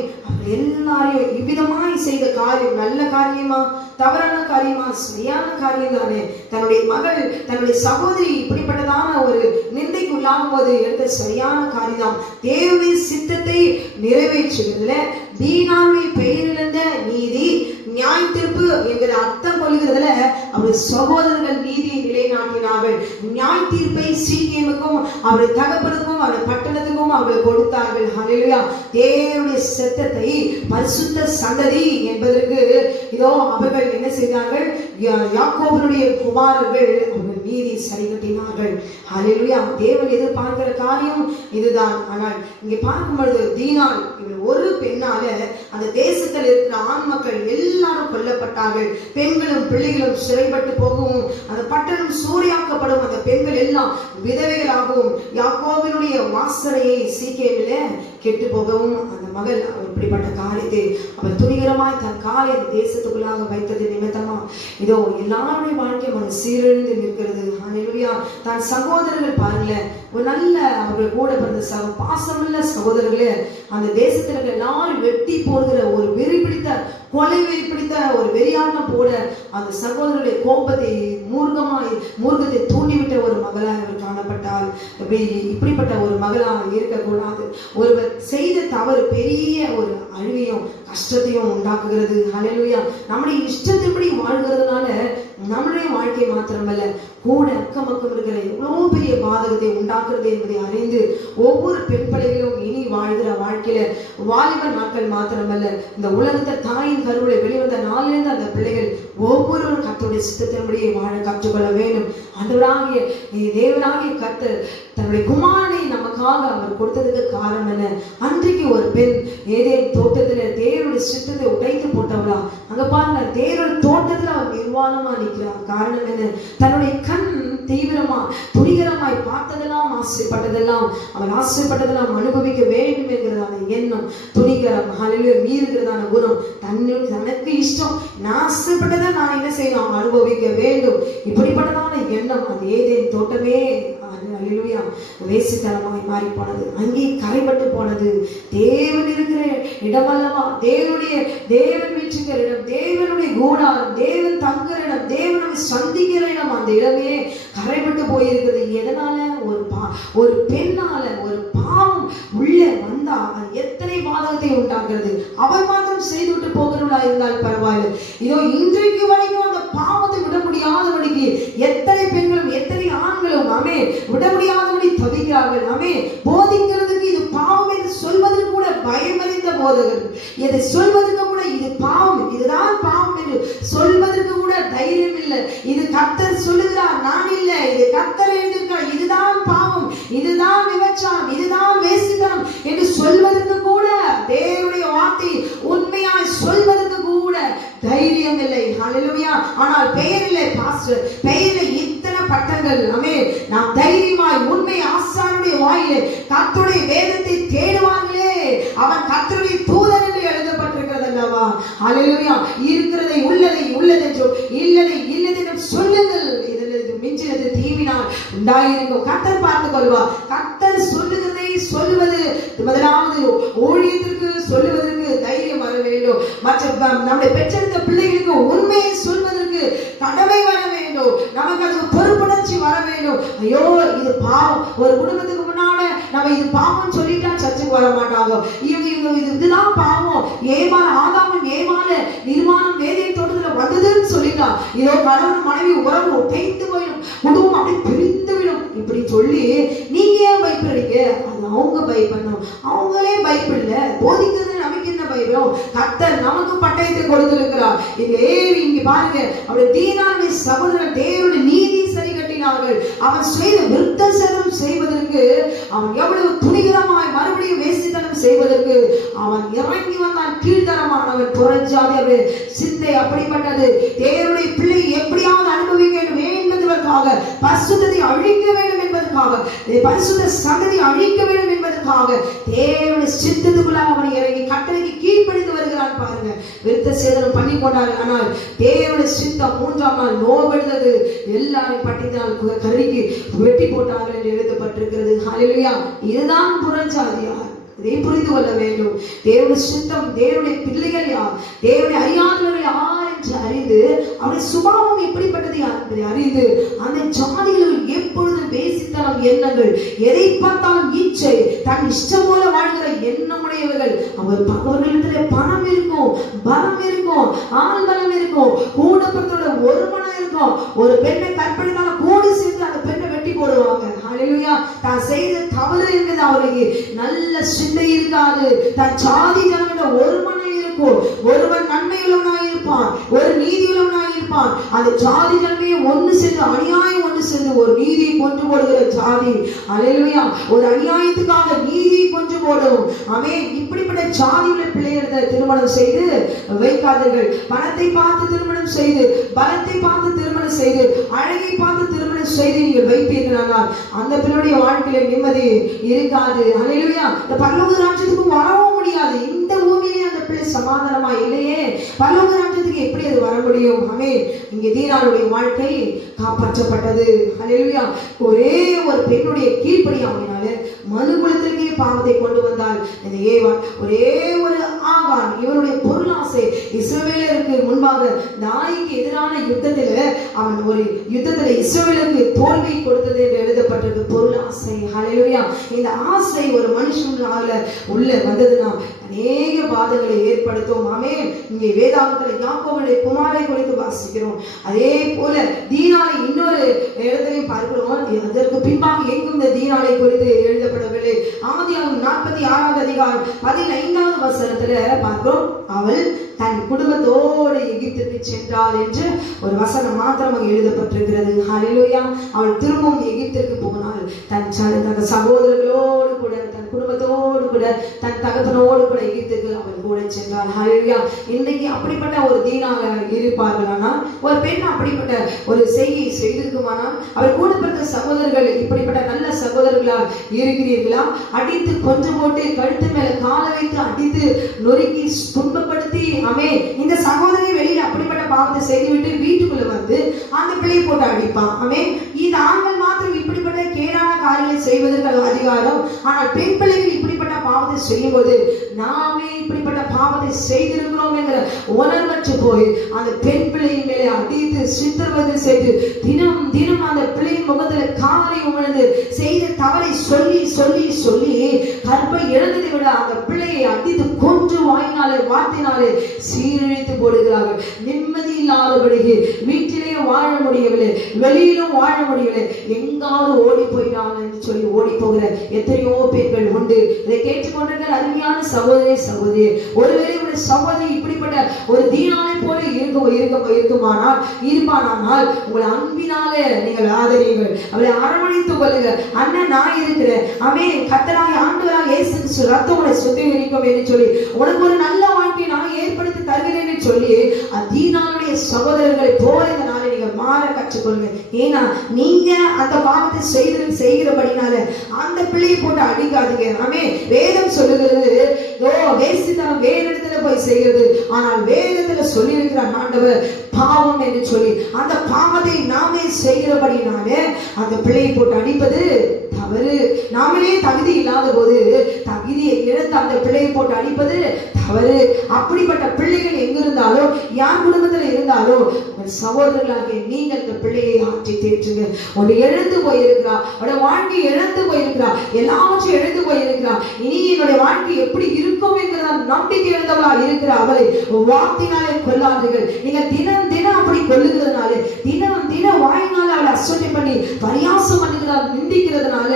எல்லாரையும் இவ்விதமாய் செய்த காரியம் நல்ல காரியமா, தவறான காரியமா, சரியான காரியம் தானே? தன்னுடைய மகள், தன்னுடைய சகோதரி இப்படிப்பட்டதான ஒரு நிந்தைக்கு உள்ளாகும் போது எடுத்த சரியான காரியம். தேவனுடைய சித்தத்தை நிறைவேற்றுகிறதுல தீனாளுடைய பெயரிழந்த நீதி நியாய தீர்ப்பு என்கிற அர்த்தம் கொள்கிறதுல அவருடைய சகோதரர்கள் நீதியை நிலைநாட்டினார்கள். நியாய தீர்ப்பை சீகேமுக்கும் அவருடைய தகப்பனுக்கும் அவருடைய பட்டணத்துக்கும் அவர்கள் கொடுத்தார்கள். ஹல்லேலூயா. தேவனுடைய சத்தத்தை பரிசுத்த சந்ததி என்பதற்கு இதோ அவர்கள் என்ன செய்தார்கள்? யாக்கோபுடைய குமாரர்கள் அவர்கள் நீதி சரி கட்டினார்கள். ஹல்லேலூயா. தேவன் எதிர்பார்க்கிற காரியம் இதுதான். ஆனால் இங்கே பார்க்கும் பொழுது தீனால் இவள் ஒரு பெண்ணால அந்த தேசத்தில் இருக்கிற ஆண் மக்கள் எல்லாரும் கொல்லப்பட்டார்கள். பெண்களும் பிள்ளைகளும் சிறைப்பட்டு போகவும், அந்த பட்டணம் சூறையாக்கப்படும், அந்த பெண்கள் எல்லாம் விதவைகளாகவும், யாக்கோபினுடைய வாசனையை சீக்கேமில கெட்டு போகவும் அந்த மகள் இப்படிப்பட்ட காரியத்தை அவர் துணிகரமாய் தன் காலை அந்த தேசத்துக்குள்ளாக வைத்தது நிமித்தமா இதோ எல்லாருடைய வாழ்க்கையும் அது சீரழிந்து நிற்கிறது. ஹல்லேலூயா. தன் சகோதரர்கள் பாருங்களேன், ஒரு நல்ல அவர்கள் கூட பிறந்த பாசமுள்ள சகோதரர்களே அந்த தேசத்துல எல்லாரும் வெட்டி போடுகிற ஒரு வெறி பிடித்த கொலை வெறி பிடித்த ஒரு வெறியாட்டம் போட அந்த சகோதரருடைய கோபத்தை மூர்க்கத்தை தூண்டிவிட்ட ஒரு மகளாக அவர் காணப்பட்டால் இப்படிப்பட்ட ஒரு மகளாக இருக்கக்கூடாது. ஒருவர் செய்த தவறு பெரிய ஒரு அழிவையும் கஷ்டத்தையும் உண்டாக்குகிறது. ஹல்லேலூயா. நம்முடைய இஷ்டத்தின்படி வாழ்கிறதுனால நம்முடைய வாழ்க்கை மாத்திரமல்ல, கூட அக்கம் பக்கம் இருக்கிற எவ்வளவு பெரிய பாதகத்தை உண்டாக்குறது என்பதை அறிந்து ஒவ்வொரு பெண் பிள்ளைகளும் இனி வாழ்கிற வாழ்க்கையில வாலிப நாட்கள் மாத்திரமல்ல, இந்த உலகத்தை தாயின் கருவிலை வெளிவந்த நாளிலிருந்து அந்த பிள்ளைகள் ஒவ்வொருவரும் கர்த்தருடைய சித்தத்தின்படியே வாழ கற்றுக்கொள்ள வேண்டும். ஆண்டவராகிய தேவனாகிய கர்த்தர் தன்னுடைய குமாரனை நமக்காக அவர் கொடுத்ததுக்கு காரணம் என்ன? அன்றைக்கு ஒரு பெண் ஏதேன் தோட்டத்துல தேவனுடைய சித்தத்தை உடைத்து போட்டவளா? அங்க பாருங்க, தேவனுடைய தோட்டத்துல அவர் நிர்வாணமா நிற்கிறார். காரணம் என்ன? தன்னுடைய கண் தீவிரமா துணிகரமாய் பார்த்ததெல்லாம் ஆசைப்பட்டதெல்லாம் அவன் ஆசைப்பட்டதெல்லாம் அனுபவிக்க வேண்டும் என்கிறதான எண்ணம், துணிகரம், ஹல்லேலூயா, மீறுகிறதான குணம், தனக்கு இஷ்டம், நான் ஆசைப்பட்டதை நான் என்ன செய்யணும்? அனுபவிக்க வேண்டும். இப்படிப்பட்டதான எண்ணம் அந்த ஏதேன் தோட்டமே ஹல்லேலூயா வேசித்தனமாய் மாறி போனது. அங்கே கரைபட்டு போனது. தேவன் இருக்கிற இடமல்லவா? தேவன் வீட்டுக்கிற இடம், தேவனுடைய கூடாரம், தேவன் தங்குற இடம், தேவனுடைய சந்திக்கிற இடம், அந்த இடமே கரைபட்டு போயிருக்குது. எதனால? ஒரு ஒரு பெண்ணால ஒரு பாவம் உள்ளே வந்தா அது எத்தனை பாதகத்தை உண்டாக்குறது. அவள் மாத்திரம் செய்துவிட்டு போகிறவளா இருந்தால் பரவாயில்லை. இதோ இன்றைக்கு வரைக்கும் அந்த பாவத்தை விட முடியாதபடிக்கு எத்தனை பெண்களும் எத்தனை ஆண்களும் ஆமே விட முடியாதபடி தவிக்கிறார்கள். ஆமே போதிக்கிறதுக்கு இது பாவம் என்று சொல்வதற்கு கூட பயமறிந்த போதகர்கள், இதை சொல்வதற்கு கூட இது பாவம், இதுதான் பாவம் என்று சொல்வதற்கு கூட தைரியம் இல்லை. இது கர்த்தர் சொல்லுகிறார், நான் இல்லை, இது கர்த்தர் எழுதியிருக்கிறார், இதுதான் பாவம், இதுதான் விபச்சாரம், இதுதான் வேசித்தனம் என்று சொல்வதற்கு கூட தேவனுடைய வார்த்தை உண்மையாய் சொல்வதற்கு கூட தைரியம் இல்லை. ஹல்லேலூயா. ஆனால் பெயரிலே பாஸ்டர், பெயரிலே இத்தனை பட்டங்கள். ஆமே நாம் தைரியமாய் உண்மை ஆசாரியனுடைய வாயிலே கர்த்தருடைய வேதத்தை தேடுவார்களே அவன் கர்த்தருடைய தூதன் என்று எழுதப்பட்டிருக்கிறது அல்லவா. ஹல்லேலூயா. இருக்கிறதை உள்ளதை உள்ளதென்றும் இல்லதை இல்லதென்றும் சொல்லுங்கள், இதில் மிஞ்சினது தீவினால் உண்டாயிருக்கும். கர்த்தர் பார்த்துக் கொள்வார். கர்த்தர் சொல்லுகிறதை சொல்லுவது முதலாவது ஊழியத்திற்கு சொல்லுவதற்கு தைரியம் வர வேண்டும். மற்ற நம்முடைய பெற்றெடுத்த பிள்ளைகளுக்கு உண்மையை சொல்வதற்கு கடமை வர வேண்டும். நமக்கு அதுக்கு பொறுப்புணர்ச்சி வர வேண்டும். ஐயோ இது பாவம், ஒரு குடும்பத்துக்கு முன்னால நம்ம இது பாவம் சொல்லிட்டா சர்ச்சுக்கு வர மாட்டாங்க. இதுதான் பாவம், ஏமான ஆதாமும் ஏமான நிர்மாணம் வேதியின் தோட்டத்துல வந்ததுன்னு சொல்லிட்டா இதோ கணவன் மனைவி உறவு தேய்ந்து போயிடும், குடும்பம் அப்படி பிரிந்து விடும். இப்படி சொல்லி நீங்க ஏன் பயப்படுறீங்க? அது அவங்க பயப்படணும். அவங்களே பயப்படல, போதிக்கிறது நமக்கு என்ன பயம்? கர்த்தர் நமக்கு பட்டயத்தை கொடுத்திருக்கிறார். இங்க பாருங்க, அவருடைய தீனானுடைய சகோதரர் தேவனுடைய நீதி சரி கட்டினார்கள். அவன் செய்த விருத்தசனம் செய்வதற்கு அவன் எவ்வளவு துணிகரமாய் மறுபடியும் வேசித்தனம் செய்வதற்கு அவன் இறங்கி வந்தான். கீழ்த்தரமானவன், புறஞ்சாதிய சிந்தை அப்படிப்பட்டது. தேவனுடைய பிள்ளை எப்படியாவது அனுபவிக்க வேண்டும் என்பதற்காக, பரிசுத்தத்தை அழிக்க வேண்டும் என்பதற்காக, பரிசுத்த சங்கதி அழிக்க வேண்டும் என்பதற்காக தேவனுடைய சித்தத்துக்குள்ளாக அவன் இறங்கி கட்டளைக்கு கீழ்ப்படிந்து வருகிறான். பாருங்க, விருத்த சேதனம் பண்ணி கொண்டார்கள். ஆனால் தேவனுடைய சித்தம் 3ஆம் நாள் நோவெடுத்தது. எல்லாரையும் பட்டினால் கருவிக்கு வெட்டி போட்டார்கள் என்று எழுதப்பட்டிருக்கிறது. ஹல்லேலூயா. இதுதான் புறஞ்சாதியார். இதை புரிந்து கொள்ள வேண்டும். தேவனுடைய சித்தம், தேவனுடைய பிள்ளைகள் யார், தேவனுடைய அறியாதவர்கள் யார் என்று அறிந்து அவருடைய சுபாவம் எப்படிப்பட்டது என்பதை அறிந்து அந்த ஜாதிகள் எப்பொழுதும் வேசித்தனம் எண்ணங்கள், எதை பார்த்தாலும் இச்சை, தன் இஷ்டம் போல வாழ்கிற எண்ணமுடையவர்கள். அவர்களிடத்துல பணம் இருக்கும், பலம் இருக்கும், ஆள் பலம் இருக்கும், கூடப்பத்தோட ஒரு மனம் இருக்கும். ஒரு பெண்ணை கற்பழித்தாலும் கூடி சேர்ந்து அந்த பெண்ணை வெட்டி போடுவாங்க. ஹல்லேலூயா. தான் செய்த தவறு இருக்குது, அவருக்கு நல்ல சிந்தை இருக்காது. தன் சாதி ஜனம் என்ற ஒரு மனம் இருக்கும். ஒருவன் நன்மை உள்ளவனாய் இருப்பான், ஒரு நீதி உள்ளவனாய் இருப்பான். அந்த ஜாதி ஜனமே ஒன்று சேர்ந்து அநியாயம் ஒன்று சேர்ந்து ஒரு நீதியை கொன்று போடுகிற ஜாதி. ஹல்லேலூயா. ஒரு அநியாயத்துக்காக நீதியை கொன்று போடும். ஆமே இப்படிப்பட்ட ஜாதியுள்ள பிள்ளைகளை திருமணம் செய்து வைக்காதீர்கள். பணத்தை பார்த்து திருமணம் செய்து, பலத்தை பார்த்து திருமணம் செய்து, அழகை பார்த்து திருமணம் செய்து நீங்கள் வைப்பீர்களானால் அந்த பிள்ளையுடைய வாழ்க்கையில நிம்மதி இருக்காது. ஹல்லேலூயா. இந்த பரலோக ராஜ்யத்துக்கு வரவும் முடியாது. இந்த பூமியிலே அந்த பிள்ளை சமாதானமா இல்லையே, பரலோக ராஜ்யத்துக்கு எப்படி அது வர முடியும்? ஆமென். இங்கே தீனாளுடைய வாழ்க்கை காப்பாற்றப்பட்டது. ஹல்லேலூயா. ஒரே ஒரு பெண்ணுடைய கீழ்ப்படியாமையினால மனுக்குலத்திற்கே பாவத்தை கொண்டு வந்தால் இந்த ஏவாள், ஒரே ஒரு ஆகான், இவருடைய பொருளாசை இஸ்ரவேலருக்கு முன்பாக நாய்க்கு எதிரான யுத்தத்தில் அவன் ஒரு யுத்தத்தில் இஸ்ரவேலருக்கு தோல்வி கொடுத்தது என்று எழுதப்பட்டிருக்கு. பொருளாசை. ஹல்லேலூயா. இந்த ஆசை ஒரு மனுஷனால உள்ள வந்ததுன்னா அநேக பாதங்களை ஏற்படுத்தும். ஆமென். இங்கே வேதாகமத்தில் யாக்கோபுடைய குமாரை குறித்து வாசிக்கிறோம். அதே போல தீனாளை இன்னொரு இடத்திலையும் பார்க்கிறோம். அதற்கு பின்பாக எங்கும் இந்த தீனாளை குறித்து எழுதப்படவில்லை. ஆதியாகமம் 46ஆம் அதிகாரம் 15ஆவது வசனத்துல பார்க்கிறோம், அவள் தன் குடும்பத்தோடு எகிப்துக்கு சென்றாள் என்று ஒரு வசனம் மாத்திரம் அங்கே எழுதப்பட்டிருக்கிறது. ஹல்லேலூயா. அவள் திரும்பவும் எகிப்திற்கு போனாள். தன் சகோதரர்களோடு கூட, தன் குடும்பத்தோடு கூட, தன் தகப்பனோடு கூட எகிப்துக்கு அவள் கூட சென்றாள். ஹல்லேலூயா. இன்னைக்கு அப்படிப்பட்ட ஒரு தீனாக இருப்பார்களானால், ஒரு பெண் அப்படிப்பட்ட ஒரு செய்தியை செய்திருக்குமானால், அவர் கூட பிறந்த சகோதரர்கள் இப்படிப்பட்ட நல்ல சகோதரர்களா இருக்கிறீர்களா? அடித்து கொன்று போட்டு கழுத்து மேல கால வைத்து அடித்து நொறுக்கி துன்பப்படுத்தி, ஆமே இந்த சகோதரி வெளியில அப்படிப்பட்ட பாவத்தை செய்துவிட்டு வீட்டுக்குள்ள வந்து அந்த பிள்ளையை போட்டு அடிப்பான். ஆமே இந்த ஆண்கள் மாத்திரம் இப்படிப்பட்ட கேடான காரியங்களை செய்வதற்கு அதிகாரம். ஆனால் பெண் பிள்ளைகள் இப்படிப்பட்ட இப்படிப்பட்ட பாவத்தை செய்யும் போது நாமே இப்படிப்பட்ட பாவத்தை செய்திருக்கிறோம் என்கிற உணர்வற்று போய் அந்த பெண் பிள்ளையின் மேலே அடித்து சித்திரவதை செய்து தினம் தினம் அந்த பிள்ளையின் முகத்துல காலை உணர்ந்து செய்த தவறை சொல்லி சொல்லி சொல்லி கற்பை இழந்ததை விட அந்த பிள்ளையை அடித்து கொன்று வாயினாலே வார்த்தையினாலே சீரழித்து போடுகிறார்கள். நிம்மதி இல்லாதபடிக்கு வீட்டிலேயே வாழ முடியவில்லை, வெளியிலும் வாழ முடியவில்லை, எங்காவது ஓடி போயிட்டாங்க என்று சொல்லி ஓடி போகிற எத்தனையோ பேர்கள் உண்டு. இதை கேட்டுக்கொண்டிருக்கிற அருமையான சகோதரி சகோதரி, ஒருவேளை உடைய சகோதரி இப்படிப்பட்ட ஒரு தீனாலை போல இருக்குமானால் இருப்பானால் உங்களை அன்பினாலே நீங்கள் ஆதரியுங்கள், அவளை அரவணைத்துக் கொள்ளுங்க. அண்ணன் நான் இருக்கிறேன், அமேன், கர்த்தராகிய ஆண்டவராகிய இயேசு கிறிஸ்து ரத்தம் உங்களை சுத்திகரிக்கும் என்று சொல்லி உனக்கு ஒரு நல்ல வாழ்க்கையை நான் ஏற்படுத்தி தருகிறேன் என்று சொல்லி தீனாளுடைய சகோதரர்களை போல இந்த நாளை நீங்க மாற கற்றுக்கொள்ளுங்க. ஏன்னா நீங்க அந்த பாவத்தை செய்கிறபடினால அந்த பிள்ளையை போட்டு அடிக்காதீங்க. ஆமே, வேதம் சொல்லுகிறது வேசித்தனம் வேற இடத்துல போய் செய்கிறது, ஆனால் வேதத்துல சொல்லி இருக்கிறார் ஆண்டவர் பாவம் என்று சொல்லி அந்த பாவத்தை நாமே செய்கிறபடினாலே அந்த பிள்ளையை போட்டு அடிப்பது தவறு. நாமளே தகுதி இல்லாத போது தகுதியை இழந்து அந்த பிள்ளையை போட்டு அடிப்பது தவறு. அப்படிப்பட்ட பிள்ளைகள் எங்க இருந்தாலும் யார் குடும்பத்தில் இருந்தாலும் சகோதரர்களாகிய நீங்கள் இந்த பிள்ளையை ஆற்றி தேற்றுங்க. ஒன்று இழந்து போயிருக்கிறா, அவருடைய வாழ்க்கை இழந்து போயிருக்கிறா, எல்லாவற்றையும் இழந்து போயிருக்கிறா, இனி என்னுடைய வாழ்க்கை எப்படி இருக்கும் என்கிற நம்பிக்கை இழந்தவளா இருக்கிற அவளை வார்த்தையினாலே கொல்லாதீர்கள். நீங்க தினம் தினம் அப்படி கொல்லுகிறதுனால, தினம் தினம் வாயினால அவளை அசட்டை பண்ணி பரியாசம் பண்ணுகிறார், நிந்திக்கிறதுனால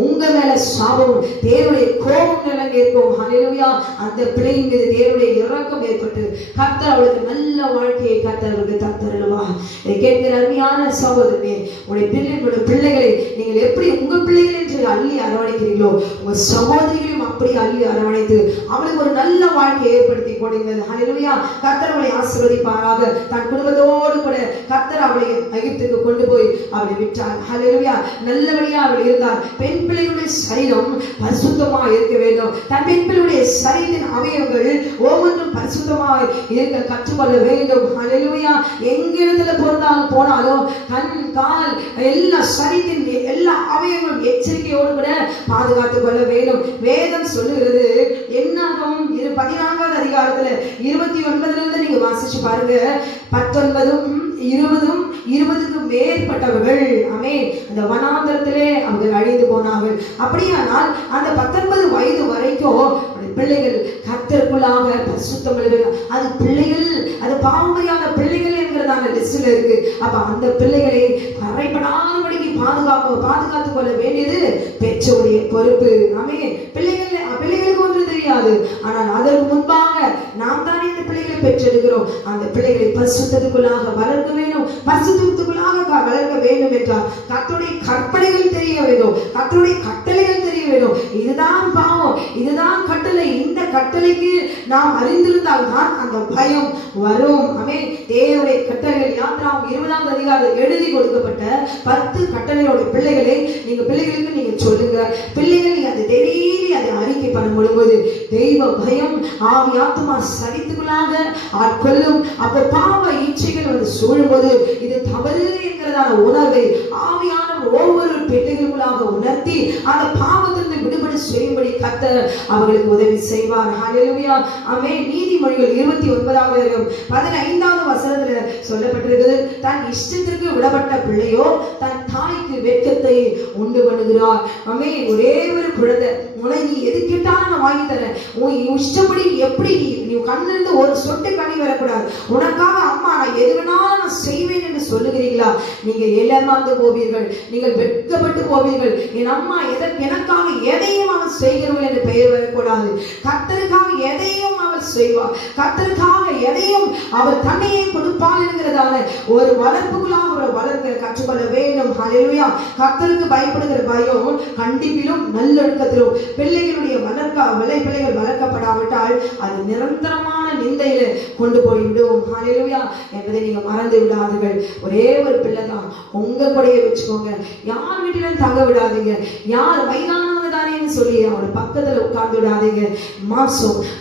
உங்க மேல சாபம், தேவனுடைய கோபம் இருக்கும். ஹல்லேலூயா. அந்த பிள்ளையின் மீது தேவனுடைய இரக்கம் ஏற்பட்டு கர்த்தர் அவளுக்கு நல்ல வாழ்க்கையை கர்த்தர் அவளுக்கு தந்தருளுவா. இதை கேட்கிற அருமையான சகோதரனே, உங்களுடைய பிள்ளைகளை நீங்கள் எப்படி உங்க பிள்ளைகள் என்று அள்ளி அரவணைக்கிறீங்களோ உங்க சகோதரிகளையும் அப்படி அள்ளி அரவணைத்து அவளுக்கு ஒரு நல்ல வாழ்க்கையை ஏற்படுத்தி கொடுங்கள். ஹல்லேலூயா. கர்த்தர் அவளை ஆசீர்வதிப்பாராக. தன் குடும்பத்தோடு கூட கர்த்தர் அவளை எகிப்துக்கு கொண்டு போய் அவளை விட்டார். ஹல்லேலூயா. நல்லபடியா அவள் இருந்தார். பெண் பிள்ளைகளுடைய சரீரம் பரிசுத்தமாக இருக்க வேண்டும். தன் பெண் பிள்ளையுடைய சரீரத்தின் அவயவங்கள் ஒவ்வொன்றும் பரிசுத்தமாக இருக்க கற்றுக்கொள்ள வேண்டும். ஹல்லேலூயா. எங்க இடத்துல போனாலும் கண் கால் எல்லா சரீரத்தின் எல்லா அவயவங்களும் எச்சரிக்கையோடு கூட பாதுகாத்துக் கொள்ள வேண்டும். வேதம் சொல்லுகிறது, என்னாகும் 14வது அதிகாரத்துல 29 நீங்க வாசிச்சு பாருங்க. 19, 20க்கு மேற்பட்டவர்கள் அந்த வனாந்தரத்திலே அவர்கள் அழிந்து போனார்கள். அப்படியானால் அந்த 19 வயது வரைக்கும் பிள்ளைகள் கர்த்தருக்குள்ளாக பரிசுத்தம் எழுதுகிறார். அது பிள்ளைகள், அது பாவமையான பிள்ளைகள் என்கிறதான லிஸ்ட்ல இருக்கு. அப்ப அந்த பிள்ளைகளை கரைபடாதபடிக்கு பாதுகாத்துக் கொள்ள வேண்டியது பெற்றோருடைய பொறுப்பு. பிள்ளைகளுக்கு ஒன்று தெரியாது, ஆனால் அதற்கு முன்பாக நாம் தானே இந்த பிள்ளைகளை பெற்றெடுக்கிறோம். அந்த பிள்ளைகளை பரிசுத்தத்துக்குள்ளாக வளர்க்க வேண்டும். பரிசுத்தத்துக்குள்ளாக வளர்க்க வேண்டும் என்றால் கர்த்தருடைய கற்பனைகள் தெரிய வேண்டும், கர்த்தருடைய கட்டளைகள் தெரிய வேண்டும். இதுதான் பாவம், இதுதான் கட்டளை. இந்த கட்டளைக்கு நாம் அறிந்திருந்தால் தான் அந்த பயம் வரும். தேவனுடைய கட்டளைகள் யாத்திராவும் 20வது அதிகாரத்தில் எழுதி கொடுக்கப்பட்ட 10 கட்டளையோட பிள்ளைகளை பிள்ளைகளுக்கு நீங்க சொல்லுங்க. பிள்ளைகள் அதை டெய்லி அதை அறிக்கை பண்ண முடியும்போது தெய்வ பயம் ஆவி ஆத்துமா சரித்துக்குள்ளாக ஆட்கொள்ளும். அப்போ பாவ இச்சைகள் வந்து சூழும்போது இது தவறு என்கிறதான உணர்வை ஆவியானவர் ஒவ்வொரு பிள்ளைகளுக்குள்ளாக உணர்த்தி அந்த பாவத்திலிருந்து விடுபட செய்யும்படி கர்த்தர் அவர்களுக்கு உதவி செய்வார். ஹல்லேலூயா. ஆமென். நீதிமொழிகள் 29வது அதிகாரம் 15வது வசனத்துல சொல்லப்பட்டிருக்கிறது, தன் இஷ்டத்திற்கு விடப்பட்ட பிள்ளையோ தன் தாய்க்கு வெட்கத்தை உண்டு பண்ணுகிறார். ஆமென். ஒரே ஒரு குழந்தை, உனக்கு நீ எது கேட்டாலும் நான் வாங்கி தரேன், உன் இஷ்டப்படி எப்படி நீ கண்ணிலிருந்து ஒரு சொட்டு கனி வரக்கூடாது, உனக்காக அம்மா நான் எது வேணாலும் நான் செய்வேன் என்று சொல்லுகிறீங்களா, நீங்க ஏமாந்து போவீர்கள், நீங்கள் வெட்கப்பட்டு போவீர்கள். என் அம்மா எனக்காக எதையும் அவள் செய்கிறவள் என்று பெயர் வரக்கூடாது. கர்த்தருக்காக எதையும் அவள் செய்வாள், கர்த்தருக்காக எதையும் அவள் தன்னையே கொடுப்பாள் என்கிறதான ஒரு வளர்ப்புகளாக அவள் வளர்க்க கற்றுக்கொள்ள வேண்டும். ஹல்லேலூயா. கர்த்தருக்கு பயப்படுகிற பயம் கண்டிப்பிலும் நல்லொழுக்கத்திலும் பிள்ளைகளுடைய பிள்ளைகள் வளர்க்கப்படாவிட்டால் அது நிரந்தரமான நிந்தையில கொண்டு போய்விடும். ஹல்லேலூயா என்பதை நீங்க மறந்து விடாதீர்கள். ஒரே ஒரு பிள்ளை தான், உங்க கூடயே வச்சுக்கோங்க. யார் வீட்டிலும் தங்க விடாதீங்க. யார் வயதானவங்க தானேன்னு சொல்லி அவர் பக்கத்துல உட்கார்ந்து விடாதீங்க.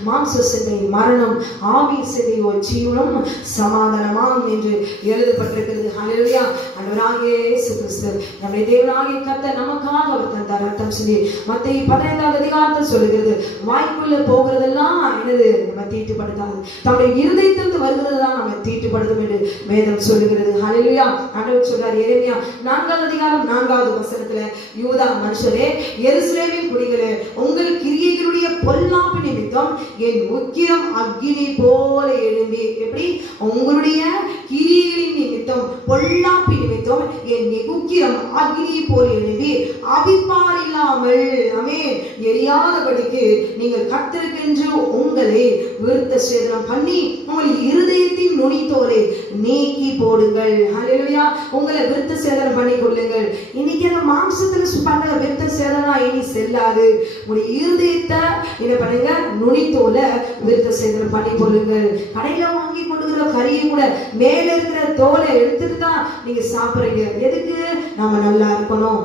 மாம்ச சிந்தை மரணம், ஆவி சிந்தை ஜீவனும் சமாதானமாம் என்று எழுதப்பட்டிருக்கிறது. ஹல்லேலூயா. ஆண்டவராகிய இயேசு கிறிஸ்து நம்முடைய தேவனாகிய கர்த்தர் நமக்காக அவர் தந்த ரத்தம் சிந்தி மத்தேயு 15வது அதிகாரத்தில் சொல்லுகிறது, வாய்க்குள்ள போகிறதெல்லாம் என்னது நம்ம தீட்டுப்படுத்தாது, தம்முடைய இருதயத்திலிருந்து வருகிறதுதான் நம்ம தீட்டுப்படுத்தும் என்று வேதம் சொல்லுகிறது. ஹல்லேலூயா. ஆண்டவர் சொல்றார் எரேமியா 4வது அதிகாரம் 4வது வசனத்துல, யூதா மனுஷரே, எருசலேமின் குடிகளே, உங்கள் கிரியைகளுடைய பொல்லாப்பு நிமித்தம் என் உக்கிரம் அக்கினி போல எழும்பி, எப்படி உங்களுடைய கிரியைகளின் நிமித்தம் பொல்லாப்பு நிமித்தம் என் உக்கிரம் அக்கினி போல எழும்பி அவிப்பார் இல்லாமல் எரியாதபடிக்கு நீங்கள் கர்த்தருக்கென்று உங்களை விருத்த சேதனம் பண்ணி உங்கள் இருதயத்தின் நுனித்தோலை நீக்கி போடுங்கள். ஹல்லேலூயா. உங்களை விருத்த சேதனம் பண்ணி கொள்ளுங்கள். இன்னைக்கு அந்த மாம்சத்துல பண்ண விருத்த சேதனம் இனி செல்லாது. உங்களுடைய இருதயத்தை என்ன பண்ணுங்க, நுனித்தோல விருத்த சேதனம் பண்ணி கொள்ளுங்கள். கடையில வாங்கி கொண்டுகிற கறியை கூட மேல இருக்கிற தோலை எடுத்துட்டு தான் நீங்க சாப்பிடுறீங்க. எதுக்கு? நம்ம நல்லா இருக்கணும்.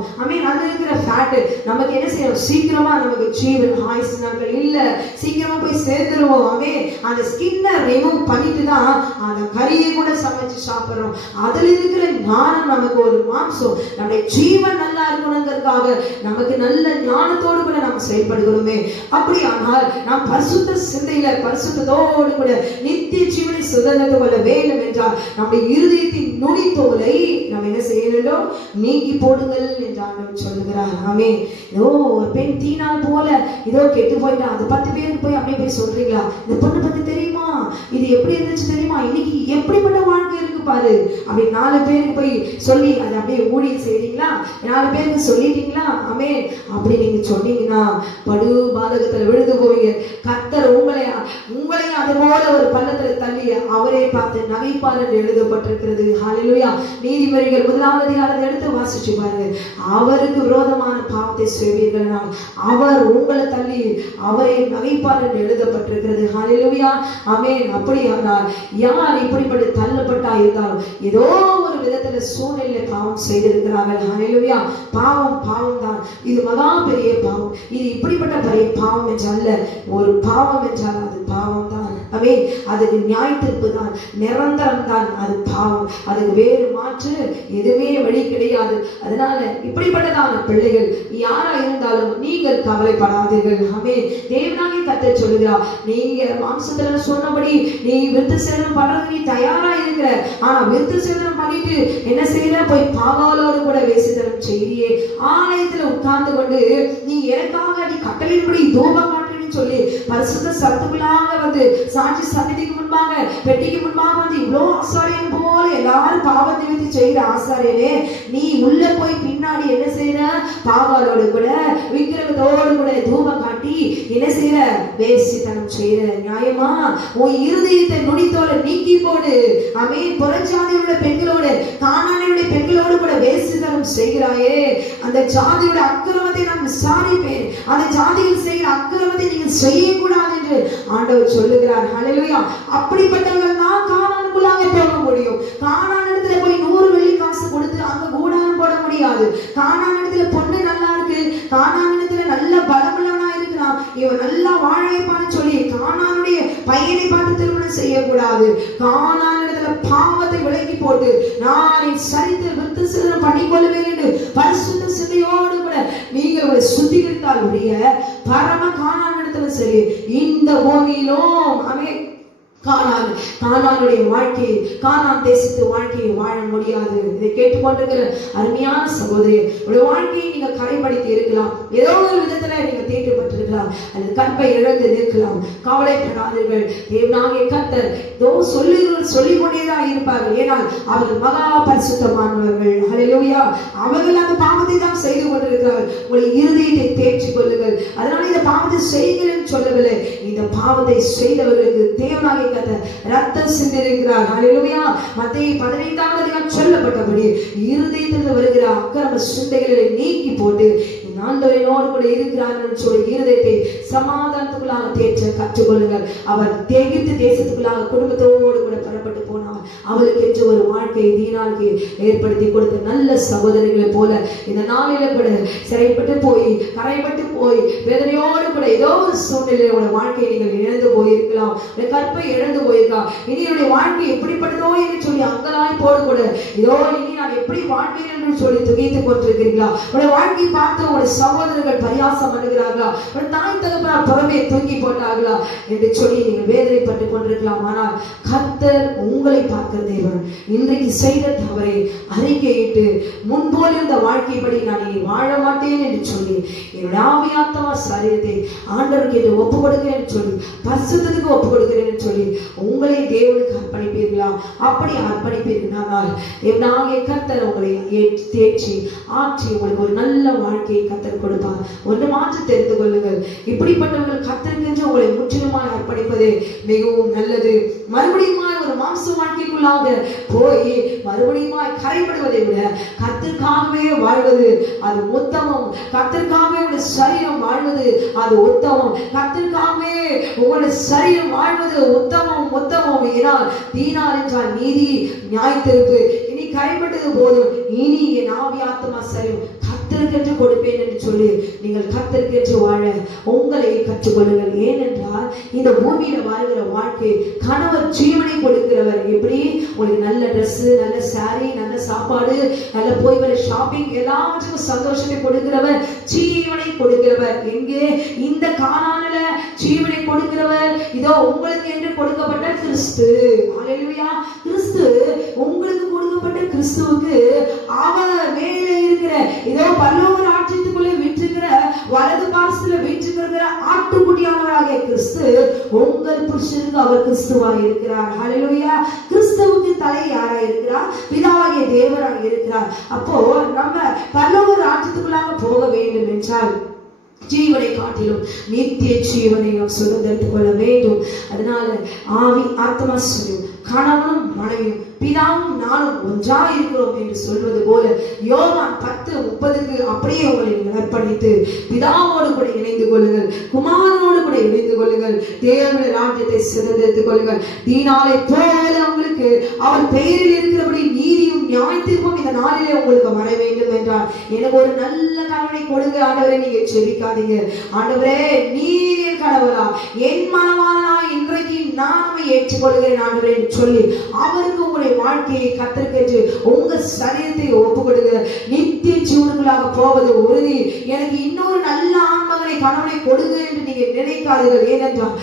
அதுல இருக்கிற ஃபேட் நமக்கு என்ன செய்யணும், சீக்கிரமா நமக்கு ஜீவன் ஆயுசு நாட்கள் இல்ல, சீக்கிரமா போய் சேர்ந்துருவோம். அந்த ஸ்கின்னை ரிமூவ் பண்ணிட்டு தான் அந்த கறியை கூட சமைச்சு சாப்பிடுறோம். அதுல இருக்கிற ஞானம் நமக்கு ஒரு மாம்சம், நம்முடைய ஜீவன் நல்லா இருக்கணுங்கிறதுக்காக நமக்கு நல்ல ஞானத்தோடு கூட நம்ம செயல்படுகிறோமே. அப்படியானால் நாம் பரிசுத்த சிந்தையில பரிசுத்தத்தோடு கூட நித்திய ஜீவனை சுதந்திரத்து கொள்ள வேண்டும் என்றால் நம்முடைய இருதயத்தின் நுனித்தோலை நம்ம என்ன செய்ய வேண்டும், நீக்கி போடுங்கள் என்று ஆண்டவர் சொல்லுகிறார். ஆமென். ஏதோ ஒரு பெண் தீனால் போல ஏதோ கெட்டு போயிட்டா, அது 10 பேருக்கு போய் அப்படியே போய் சொல்றீங்களா, இந்த பொண்ணு பத்தி தெரியுமா, இது எப்படி இருந்துச்சு தெரியுமா, இன்னைக்கு எப்படிப்பட்ட வாழ்க்கை இருக்கு பாரு, அப்படி 4 பேருக்கு போய் சொல்லி அதை அப்படியே ஊழியம் செய்றீங்களா, 4 பேருக்கு சொல்லிட்டீங்களா, ஆமென். அப்படி நீங்க சொன்னீங்கன்னா படு பாதகத்துல விழுந்து போவீங்க. கர்த்தர் உங்களையும் அது போல ஒரு பள்ளத்துல தள்ளி அவரே பார்த்து நகைப்பார் என்று எழுதப்பட்டிருக்கிறது. ஹல்லேலூயா. நீதிமொழிகள் 1வது அதிகாரத்தை எடுத்து வாசிச்சு பாருங்க. அவருக்கு விரோதமான பாவத்தை செய்வீர்கள், அவர் உங்களை தள்ளி அவரை நகைப்பார் என்று எழுதப்பட்டிருக்கிறது. ஹல்லேலூயா. ஆமென். அப்படியானால் யார் இப்படிப்பட்ட தள்ளப்பட்டா இருந்தாலும் ஏதோ ஒரு விதத்துல சூழ்நிலை பாவம் செய்திருக்கிறார்கள். ஹல்லேலூயா. பாவம் தான். இது மகா பெரிய பாவம். இது இப்படிப்பட்ட பெரிய பாவம் என்றல்ல. ஒரு பாவம் என்றால் அது பாவம் தான். அதுக்கு நியாய தீர்ப்பு தான், நிரந்தரம் தான். அது பாவம், அதுக்கு வேறு மாற்று எதுவுமே வழி கிடையாது. அதனால இப்படிப்பட்டதான பிள்ளைகள் யாரா இருந்தாலும் நீங்கள் கவலைப்படாதீர்கள். தேவனாகிய கர்த்தர் சொல்லுகிறார், நீங்க மாம்சத்துல சொன்னபடி நீ விருத்த சேதனம் பண்றது நீ தயாரா இருக்கிற, ஆனா விருத்த சேதனம் பண்ணிட்டு என்ன செய்யற, போய் பாகாலோடு கூட வேசித்தனம் செய்யே, ஆலயத்துல உட்கார்ந்து கொண்டு நீ எனக்காக நீ கட்டளையின்படி தூபம் சொல்லி பரிசுத்த சத்துக்குள்ளாக வந்து சாட்சி சந்நிதிக்கு முன்பாக பெட்டிக்கு முன்பாக வந்து இவ்வளோ ஆசாரியன் போல எல்லாரும் பாவத்தை நிமித்தி செய்கிற ஆசாரியனே, நீ உள்ள போய் பின்னாடி என்ன செய்யற, பாவாலோடு கூட விக்கிரகத்தோடு கூட தூபம் காட்டி என்ன செய்யற, வேசித்தனம் செய்யற. நியாயமா? உன் இருதயத்தை நுனித்தோல நீக்கி போடு. புறஜாதியோட பெண்களோடு கானானியுடைய பெண்களோடு கூட வேசித்தனம் செய்கிறாயே, அந்த ஜாதியோட அக்கிரமத்தை நான் விசாரிப்பேன், அந்த ஜாதியில் செய்கிற அக்கிரமத்தை நீங்கள் செய்யக்கூடாது என்று ஆண்டவர் சொல்லுகிறார். ஹல்லேலூயா. அப்படிப்பட்டவர்கள் தான் கானானுக்குள்ளாக போக முடியும். கானானிடத்துல போய் 100 வெள்ளி காசு கொடுத்து அங்க கூடாரம் போட முடியாது. கானானிடத்துல பொண்ணு நல்லா இருக்கு, கானானிடத்துல நல்ல பலமுள்ளவனா இருக்கிறான், இவன் நல்லா வாழ வைப்பான்னு சொல்லி கானானுடைய பையனை பார்த்து திருமணம் செய்யக்கூடாது. கானானிடத்துல பாவத்தை விலக்கி போட்டு நான் சரித்து விருத்த சேதனம் பண்ணிக்கொள்வேன் என்று பரிசுத்த சிந்தையோடு கூட நீங்கள் சுத்திகரித்தால் உடைய பரம கானானிடத்துல சரி, இந்த பூமியிலும் கானானுடைய வாழ்க்கை, கானான் தேசத்து வாழ்க்கையை வாழ முடியாது. இதை கேட்டுக்கொண்டிருக்கிற அருமையான சகோதரி, உடைய வாழ்க்கையை நீங்க கரைப்படுத்தி இருக்கலாம், ஏதோ ஒரு விதத்துல நீங்க தீட்டுப்பட்டிருக்கலாம், அல்லது கற்பை இழந்து நிற்கலாம். கவலைப்படாதீர்கள். தேவனாகிய கர்த்தர் சொல்லிக் கொண்டேதான் இருப்பார்கள். ஏனால் அவர்கள் மகா பரிசுத்தமானவர்கள். ஹல்லேலூயா. அவர்கள் அந்த பாவத்தை தான் செய்து கொண்டிருக்கிறார்கள். உங்களுடைய இருதயத்தை தேற்றிக் கொள்ளுங்கள். அதனால இந்த பாவத்தை செய்கிறேன் சொல்லவில்லை, இந்த பாவத்தை செய்தவர்களுக்கு தேவனாகிய ரத்தம் சிந்திருக்கிறார். ஹல்லேலூயா. மத்தேயு 15வது அதிகாரம் சொல்லப்பட்டபடி இருதயத்திலிருந்து வருகிற அக்கிரம சிந்தைகளை நீக்கி போட்டு ஆண்டவரோடு கூட இருக்கிறார்கள் சொல்லி இருதயத்தை சமாதானத்துக்குள்ளாக தேற்ற கற்றுக்கொள்ளுங்கள். அவர் எகிப்து தேசத்துக்குள்ளாக குடும்பத்தோடு கூட புறப்பட்டு போனார். அவளுக்கு என்று ஒரு வாழ்க்கை தீனாளுக்கு ஏற்படுத்தி கொடுத்த நல்ல சகோதரிகளை போல இந்த நாளில கூட சிறைப்பட்டு போய் கரைப்பட்டு போய் வேதனையோடு கூட ஏதோ ஒரு சூழ்நிலையில உங்களுடைய வாழ்க்கையை நீங்கள் இழந்து போயிருக்கலாம், கற்பை இழந்து போயிருக்கலாம். இனி என்னுடைய வாழ்க்கை எப்படிப்பட்டதோ என்று சொல்லி அங்கலாய் போடு கூட இதோ இனி நான் எப்படி வாழ்வேன் என்று சொல்லி துகைத்துக் கொண்டிருக்கிறீர்களா? உங்களுடைய வாழ்க்கையை பார்த்து உங்களுடைய சகோதரர்கள் பரியாசம் பண்ணுகிறார்களா? உங்களுடைய தாய் தகப்பனார் புறமே தூக்கி போட்டார்களா என்று சொல்லி நீங்கள் வேதனைப்பட்டுக் கொண்டிருக்கலாம். ஆனால் கர்த்தர் உங்களை பார்க்கிற தேவன். இன்றைக்கு செய்த தவறை அறிக்கையிட்டு முன்போல் இருந்த வாழ்க்கைப்படி நான் இனி வாழ மாட்டேன் என்று சொல்லி என்னுடைய ஆவியாத்மா சரீரத்தை ஆண்டவருக்கு என்று ஒப்பு கொடுக்கிறேன் என்று சொல்லி பரிசுத்தத்துக்கு ஒப்பு கொடுக்கிறேன் என்று சொல்லி உங்களை தேவனுக்கு அர்ப்பணிப்பீர்களா? அப்படி அர்ப்பணிப்பீர்களானால் தேவனாகிய கர்த்தர் உங்களை தேற்றி ஆற்றி உங்களுக்கு ஒரு நல்ல வாழ்க்கையை கர்த்தர் கொடுப்பார். ஒன்று மாற்று தெரிந்து கொள்ளுங்கள். இப்படிப்பட்டவர்கள் கர்த்தருக்கு உங்களை முற்றிலுமாய் அர்ப்பணிப்பதே மிகவும் நல்லது. மறுபடியும் ஒரு மாம்ச வாழ்க்கைக்குள்ளாக போய் மறுபடியும் கரைபடுவதை விட கர்த்தருக்காகவே வாழ்வது அது உத்தமம். கர்த்தருக்காகவே உங்களுடைய சரீரம் வாழ்வது அது உத்தமம். கர்த்தருக்காகவே உங்களுடைய சரீரம் வாழ்வது உத்தமம் உத்தமம். ஏனால் தீனார் என்றால் நீதி நியாயத்திற்கு இனி கரைபட்டது போதும், இனி என் ஆவியாத்மா சரீரம் கர்த்தருக்கு கொடுப்பேன் என்று சொல்லி நீங்கள் கர்த்தருக்கு வாழ உங்களை கற்றுக்கொள்ளுங்கள். ஏனென்றால் இந்த பூமியில வாழ்கிற வாழ்க்கை கணவர் ஜீவனை கொடுக்கிறவர். எப்படி உங்களுக்கு நல்ல ட்ரெஸ், நல்ல சாரி, நல்ல சாப்பாடு, நல்ல போய் வர ஷாப்பிங் எல்லாவற்றுக்கும் சந்தோஷத்தை கொடுக்கிறவர், ஜீவனை கொடுக்கிறவர். எங்கே? இந்த கானானில ஜீவனை கொடுக்கிறவர் இதோ உங்களுக்கு என்று கொடுக்கப்பட்ட கிறிஸ்து. ஹல்லேலூயா! கிறிஸ்து உங்களுக்கு கொடுக்கப்பட்ட கிறிஸ்துவுக்கு அவர் மேலே இருக்கிற இதோ பரலோக ராஜ்யத்துக்குள்ளே வீற்றிருக்கிற வலது பார்சல வீற்றிருக்கிற ஆட்டுக்குட்டியானவராகிய கிறிஸ்து உங்கள் புருஷனுக்கு அவர் கிறிஸ்துவாய் இருக்கிறார். ஹல்லேலூயா! கிறிஸ்துவுக்கு தலை யாராய் இருக்கிறார்? பிதாவாகிய தேவராய் இருக்கிறார். அப்போ நம்ம பரலோக ராஜ்யத்துக்குள்ளாக போக வேண்டும் என்றால் ஜீவனை காட்டிலும் நித்திய ஜீவனை நாம் சுதந்திரித்துக் கொள்ள வேண்டும். அதனால ஆவி ஆத்மா சொல்லும் கணவனும் மனைவியும் பிதாவும் நானும் ஒன்றா இருக்கிறோம் என்று சொல்வது போல யோவான் 10:30 அப்படியே உங்களை அர்ப்பணித்து பிதாவோடு கூட இணைந்து கொள்ளுங்கள், குமாரனோடு கூட இணைந்து கொள்ளுங்கள், தேவனுடைய ராஜ்யத்தை சுதந்திரித்துக் கொள்ளுங்கள். தீனாலை போல உங்களுக்கு அவர் பெயரில் இருக்கிறபடி நீதியும் நியாயத்திற்கும் இந்த நாளிலே உங்களுக்கு வர வேண்டும் என்றார். எனக்கு ஒரு நல்ல கணவனை கொடுங்க ஆண்டவரே. நீங்க செபிக்காதீங்க, ஆண்டவரே நீர் என் கணவரா, என் மனவாளனா, இன்றைக்கு நான் ஏற்றுக்கொள்கிறேன் ஆண்டவரே என்று சொல்லி அவருக்கு உங்களுடைய வாழ்க்கையை கர்த்தருக்கு உங்க சரீரத்தை ஒப்பு கொடுங்க. நித்திய ஜீவனுக்குள்ளாக போவது உறுதி. எனக்கு இன்னொரு நல்ல ஆண்மகனை கணவனை கொடுங்க என்று நீங்க நினைக்காதீர்கள். ஏனென்றால்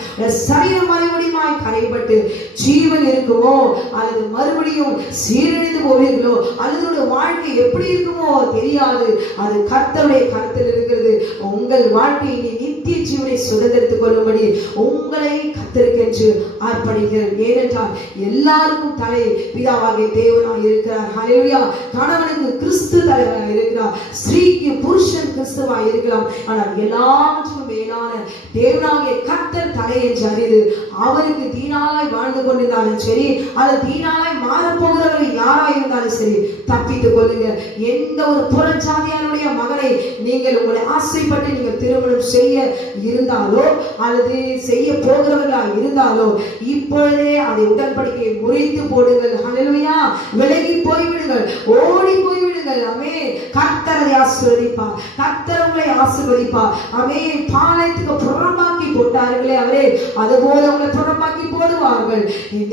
சரீரம் மறுபடியும் கரைப்பட்டு ஜீவன் இருக்குமோ அல்லது மறுபடியும் சீரழிந்து போவீர்களோ அல்லது வாழ்க்கை எப்படி இருக்குமோ தெரியாது. அது கர்த்தருடைய கருத்தில் இருக்கிறது. உங்கள் வாழ்க்கையை நித்திய ஜீவனை சுதந்திரித்துக் கொள்ளும்படி உங்களை கர்த்தருக்கு அர்ப்பணிங்கள். ஏனென்றால் எல்லாருக்கும் தலை பிதாவாகிய தேவனாய் இருக்கிறார். ஹல்லேலூயா! கணவனுக்கு கிறிஸ்து தலைவராய் இருக்கிறார், ஸ்திரீக்கு புருஷன் கிறிஸ்துவாய் இருக்கலாம். ஆனால் எல்லாவற்றுக்கும் மேலான தேவனாகிய கர்த்தர் தலை என்று அறிந்து அவருக்கு தீனாலாய் வாழ்ந்து கொண்டிருந்தாலும் சரி அல்லது தீனாலாய் மாறப்போகிறவர்கள் யாராய் இருந்தாலும் சரி தப்பித்துக் கொள்ளுங்க. எந்த ஒரு புறஜாதியாருடைய மகனை நீங்கள் உங்களை ஆசைப்பட்டு நீங்கள் திருமணம் செய்ய இருந்தாலோ அல்லது செய்ய போகிறவர்களா இருந்தாலோ இப்பொழுதே அதை உடன்படிக்கையை முறித்து போடுங்கள். ஹல்லேலூயா! விலகி போய்விடுங்கள், ஓடி போய்விடுங்கள். ஆமென். கர்த்தர் அதை ஆசீர்வதிப்பார், கர்த்தர் உங்களை ஆசீர்வதிப்பார். ஆமென். பாளையத்துக்கு புறம்பாக்கி போட்டார்களே அவரே, அதுபோல உங்களை புறம்பாக்கி போடுவார்கள்.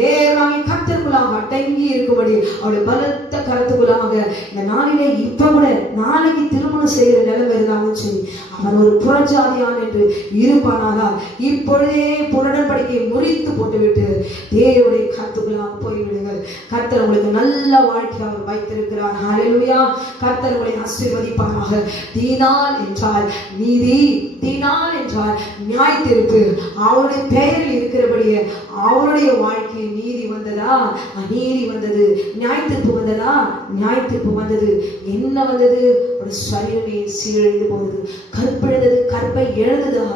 தேவனாகிய கர்த்தருக்குள்ளாக அடங்கி இருக்கும்படி அவருடைய பலத்த கருத்துக்குள்ளாக இந்த நாளிலே இப்ப கூட நாளைக்கு திருமணம் செய்கிற நிலைமை இருந்தாலும் சரி அவன் ஒரு புறஜாதியான் என்று இருப்பானால் இப்பொழுதே புறடன்படிக்கையை முறித்து போட்டுவிட்டு தேவனுடைய கருத்துக்குள்ளாக போய்விடுங்கள். கர்த்தர் உங்களுக்கு நல்ல வாழ்க்கை அவர் வைத்திருக்கிறார். ஹல்லேலூயா! கர்த்தர் உங்களை ஆசீர்வதிப்பாராக. தீனான் என்றால் நீதி, தீனான் என்றால் நியாயத்திற்கு அவருடைய பெயரில் இருக்கிறபடியே அவருடைய வாழ்க்கையில் நீதி வந்ததா? அநீதி வந்தது. நியாயத்திற்கு வந்ததா? நியாயத்திற்கு வந்தது. என்ன வந்தது? ஒரு சரீரமே சீரழிந்து போனது, கற்பிழந்தது, கற்பை இழந்ததா?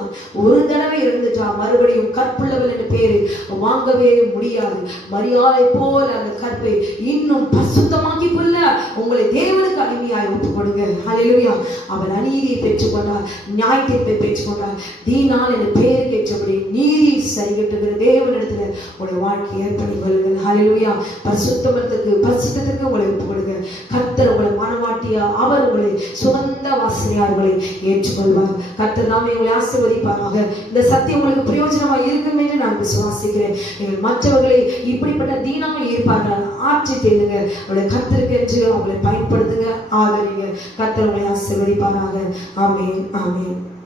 ஒரு தடவை இழந்துட்டா மறுபடியும் கற்புள்ளவள் என்ற பெயரை வாங்கவே முடியாது. மரியாதை போல அந்த கற்பை இன்னும் பரிசுத்தமாக்கி கொள்ள உங்களை தேவனுக்கு அடிமையாய் ஒப்புக்கொடுங்க. ஹல்லேலூயா! அவர் அநீதியை பெற்றுக்கொண்டார், நியாயத்தை பெற்றுக்கொண்டார். தீனான் என்ற பெயர் கேட்டபடி நீதி சரிகட்டுகிற தேவனிடத்துல உங்களுடைய வாழ்க்கையை ஏற்படுத்திக் கொள்ளுங்கள். ஹல்லேலூயா! பரிசுத்தத்திற்கு உங்களை ஒப்புக்கொடுங்க. கர்த்தர் உங்களை மனவாட்டியா அவர் உங்களை சுகந்த வாசனையார்களை ஏற்றுக்கொள்வார். கர்த்தர் நாமே உங்களை ஆசீர்வதிப்பாராக. இந்த சத்தியம் உங்களுக்கு பிரயோஜனமாக இருக்கும் என்று நான் விசுவாசிக்கிறேன். நீங்கள் மற்றவர்களை இப்படிப்பட்ட தீனங்கள் இருப்பார்கள் ஆற்றி தேடுங்க. அவருடைய கர்த்தருக்கு என்று அவங்களை பயன்படுத்துங்க, ஆதரிங்க. கர்த்தர் உங்களை ஆசீர்வதிப்பாராக. ஆமென், ஆமென்.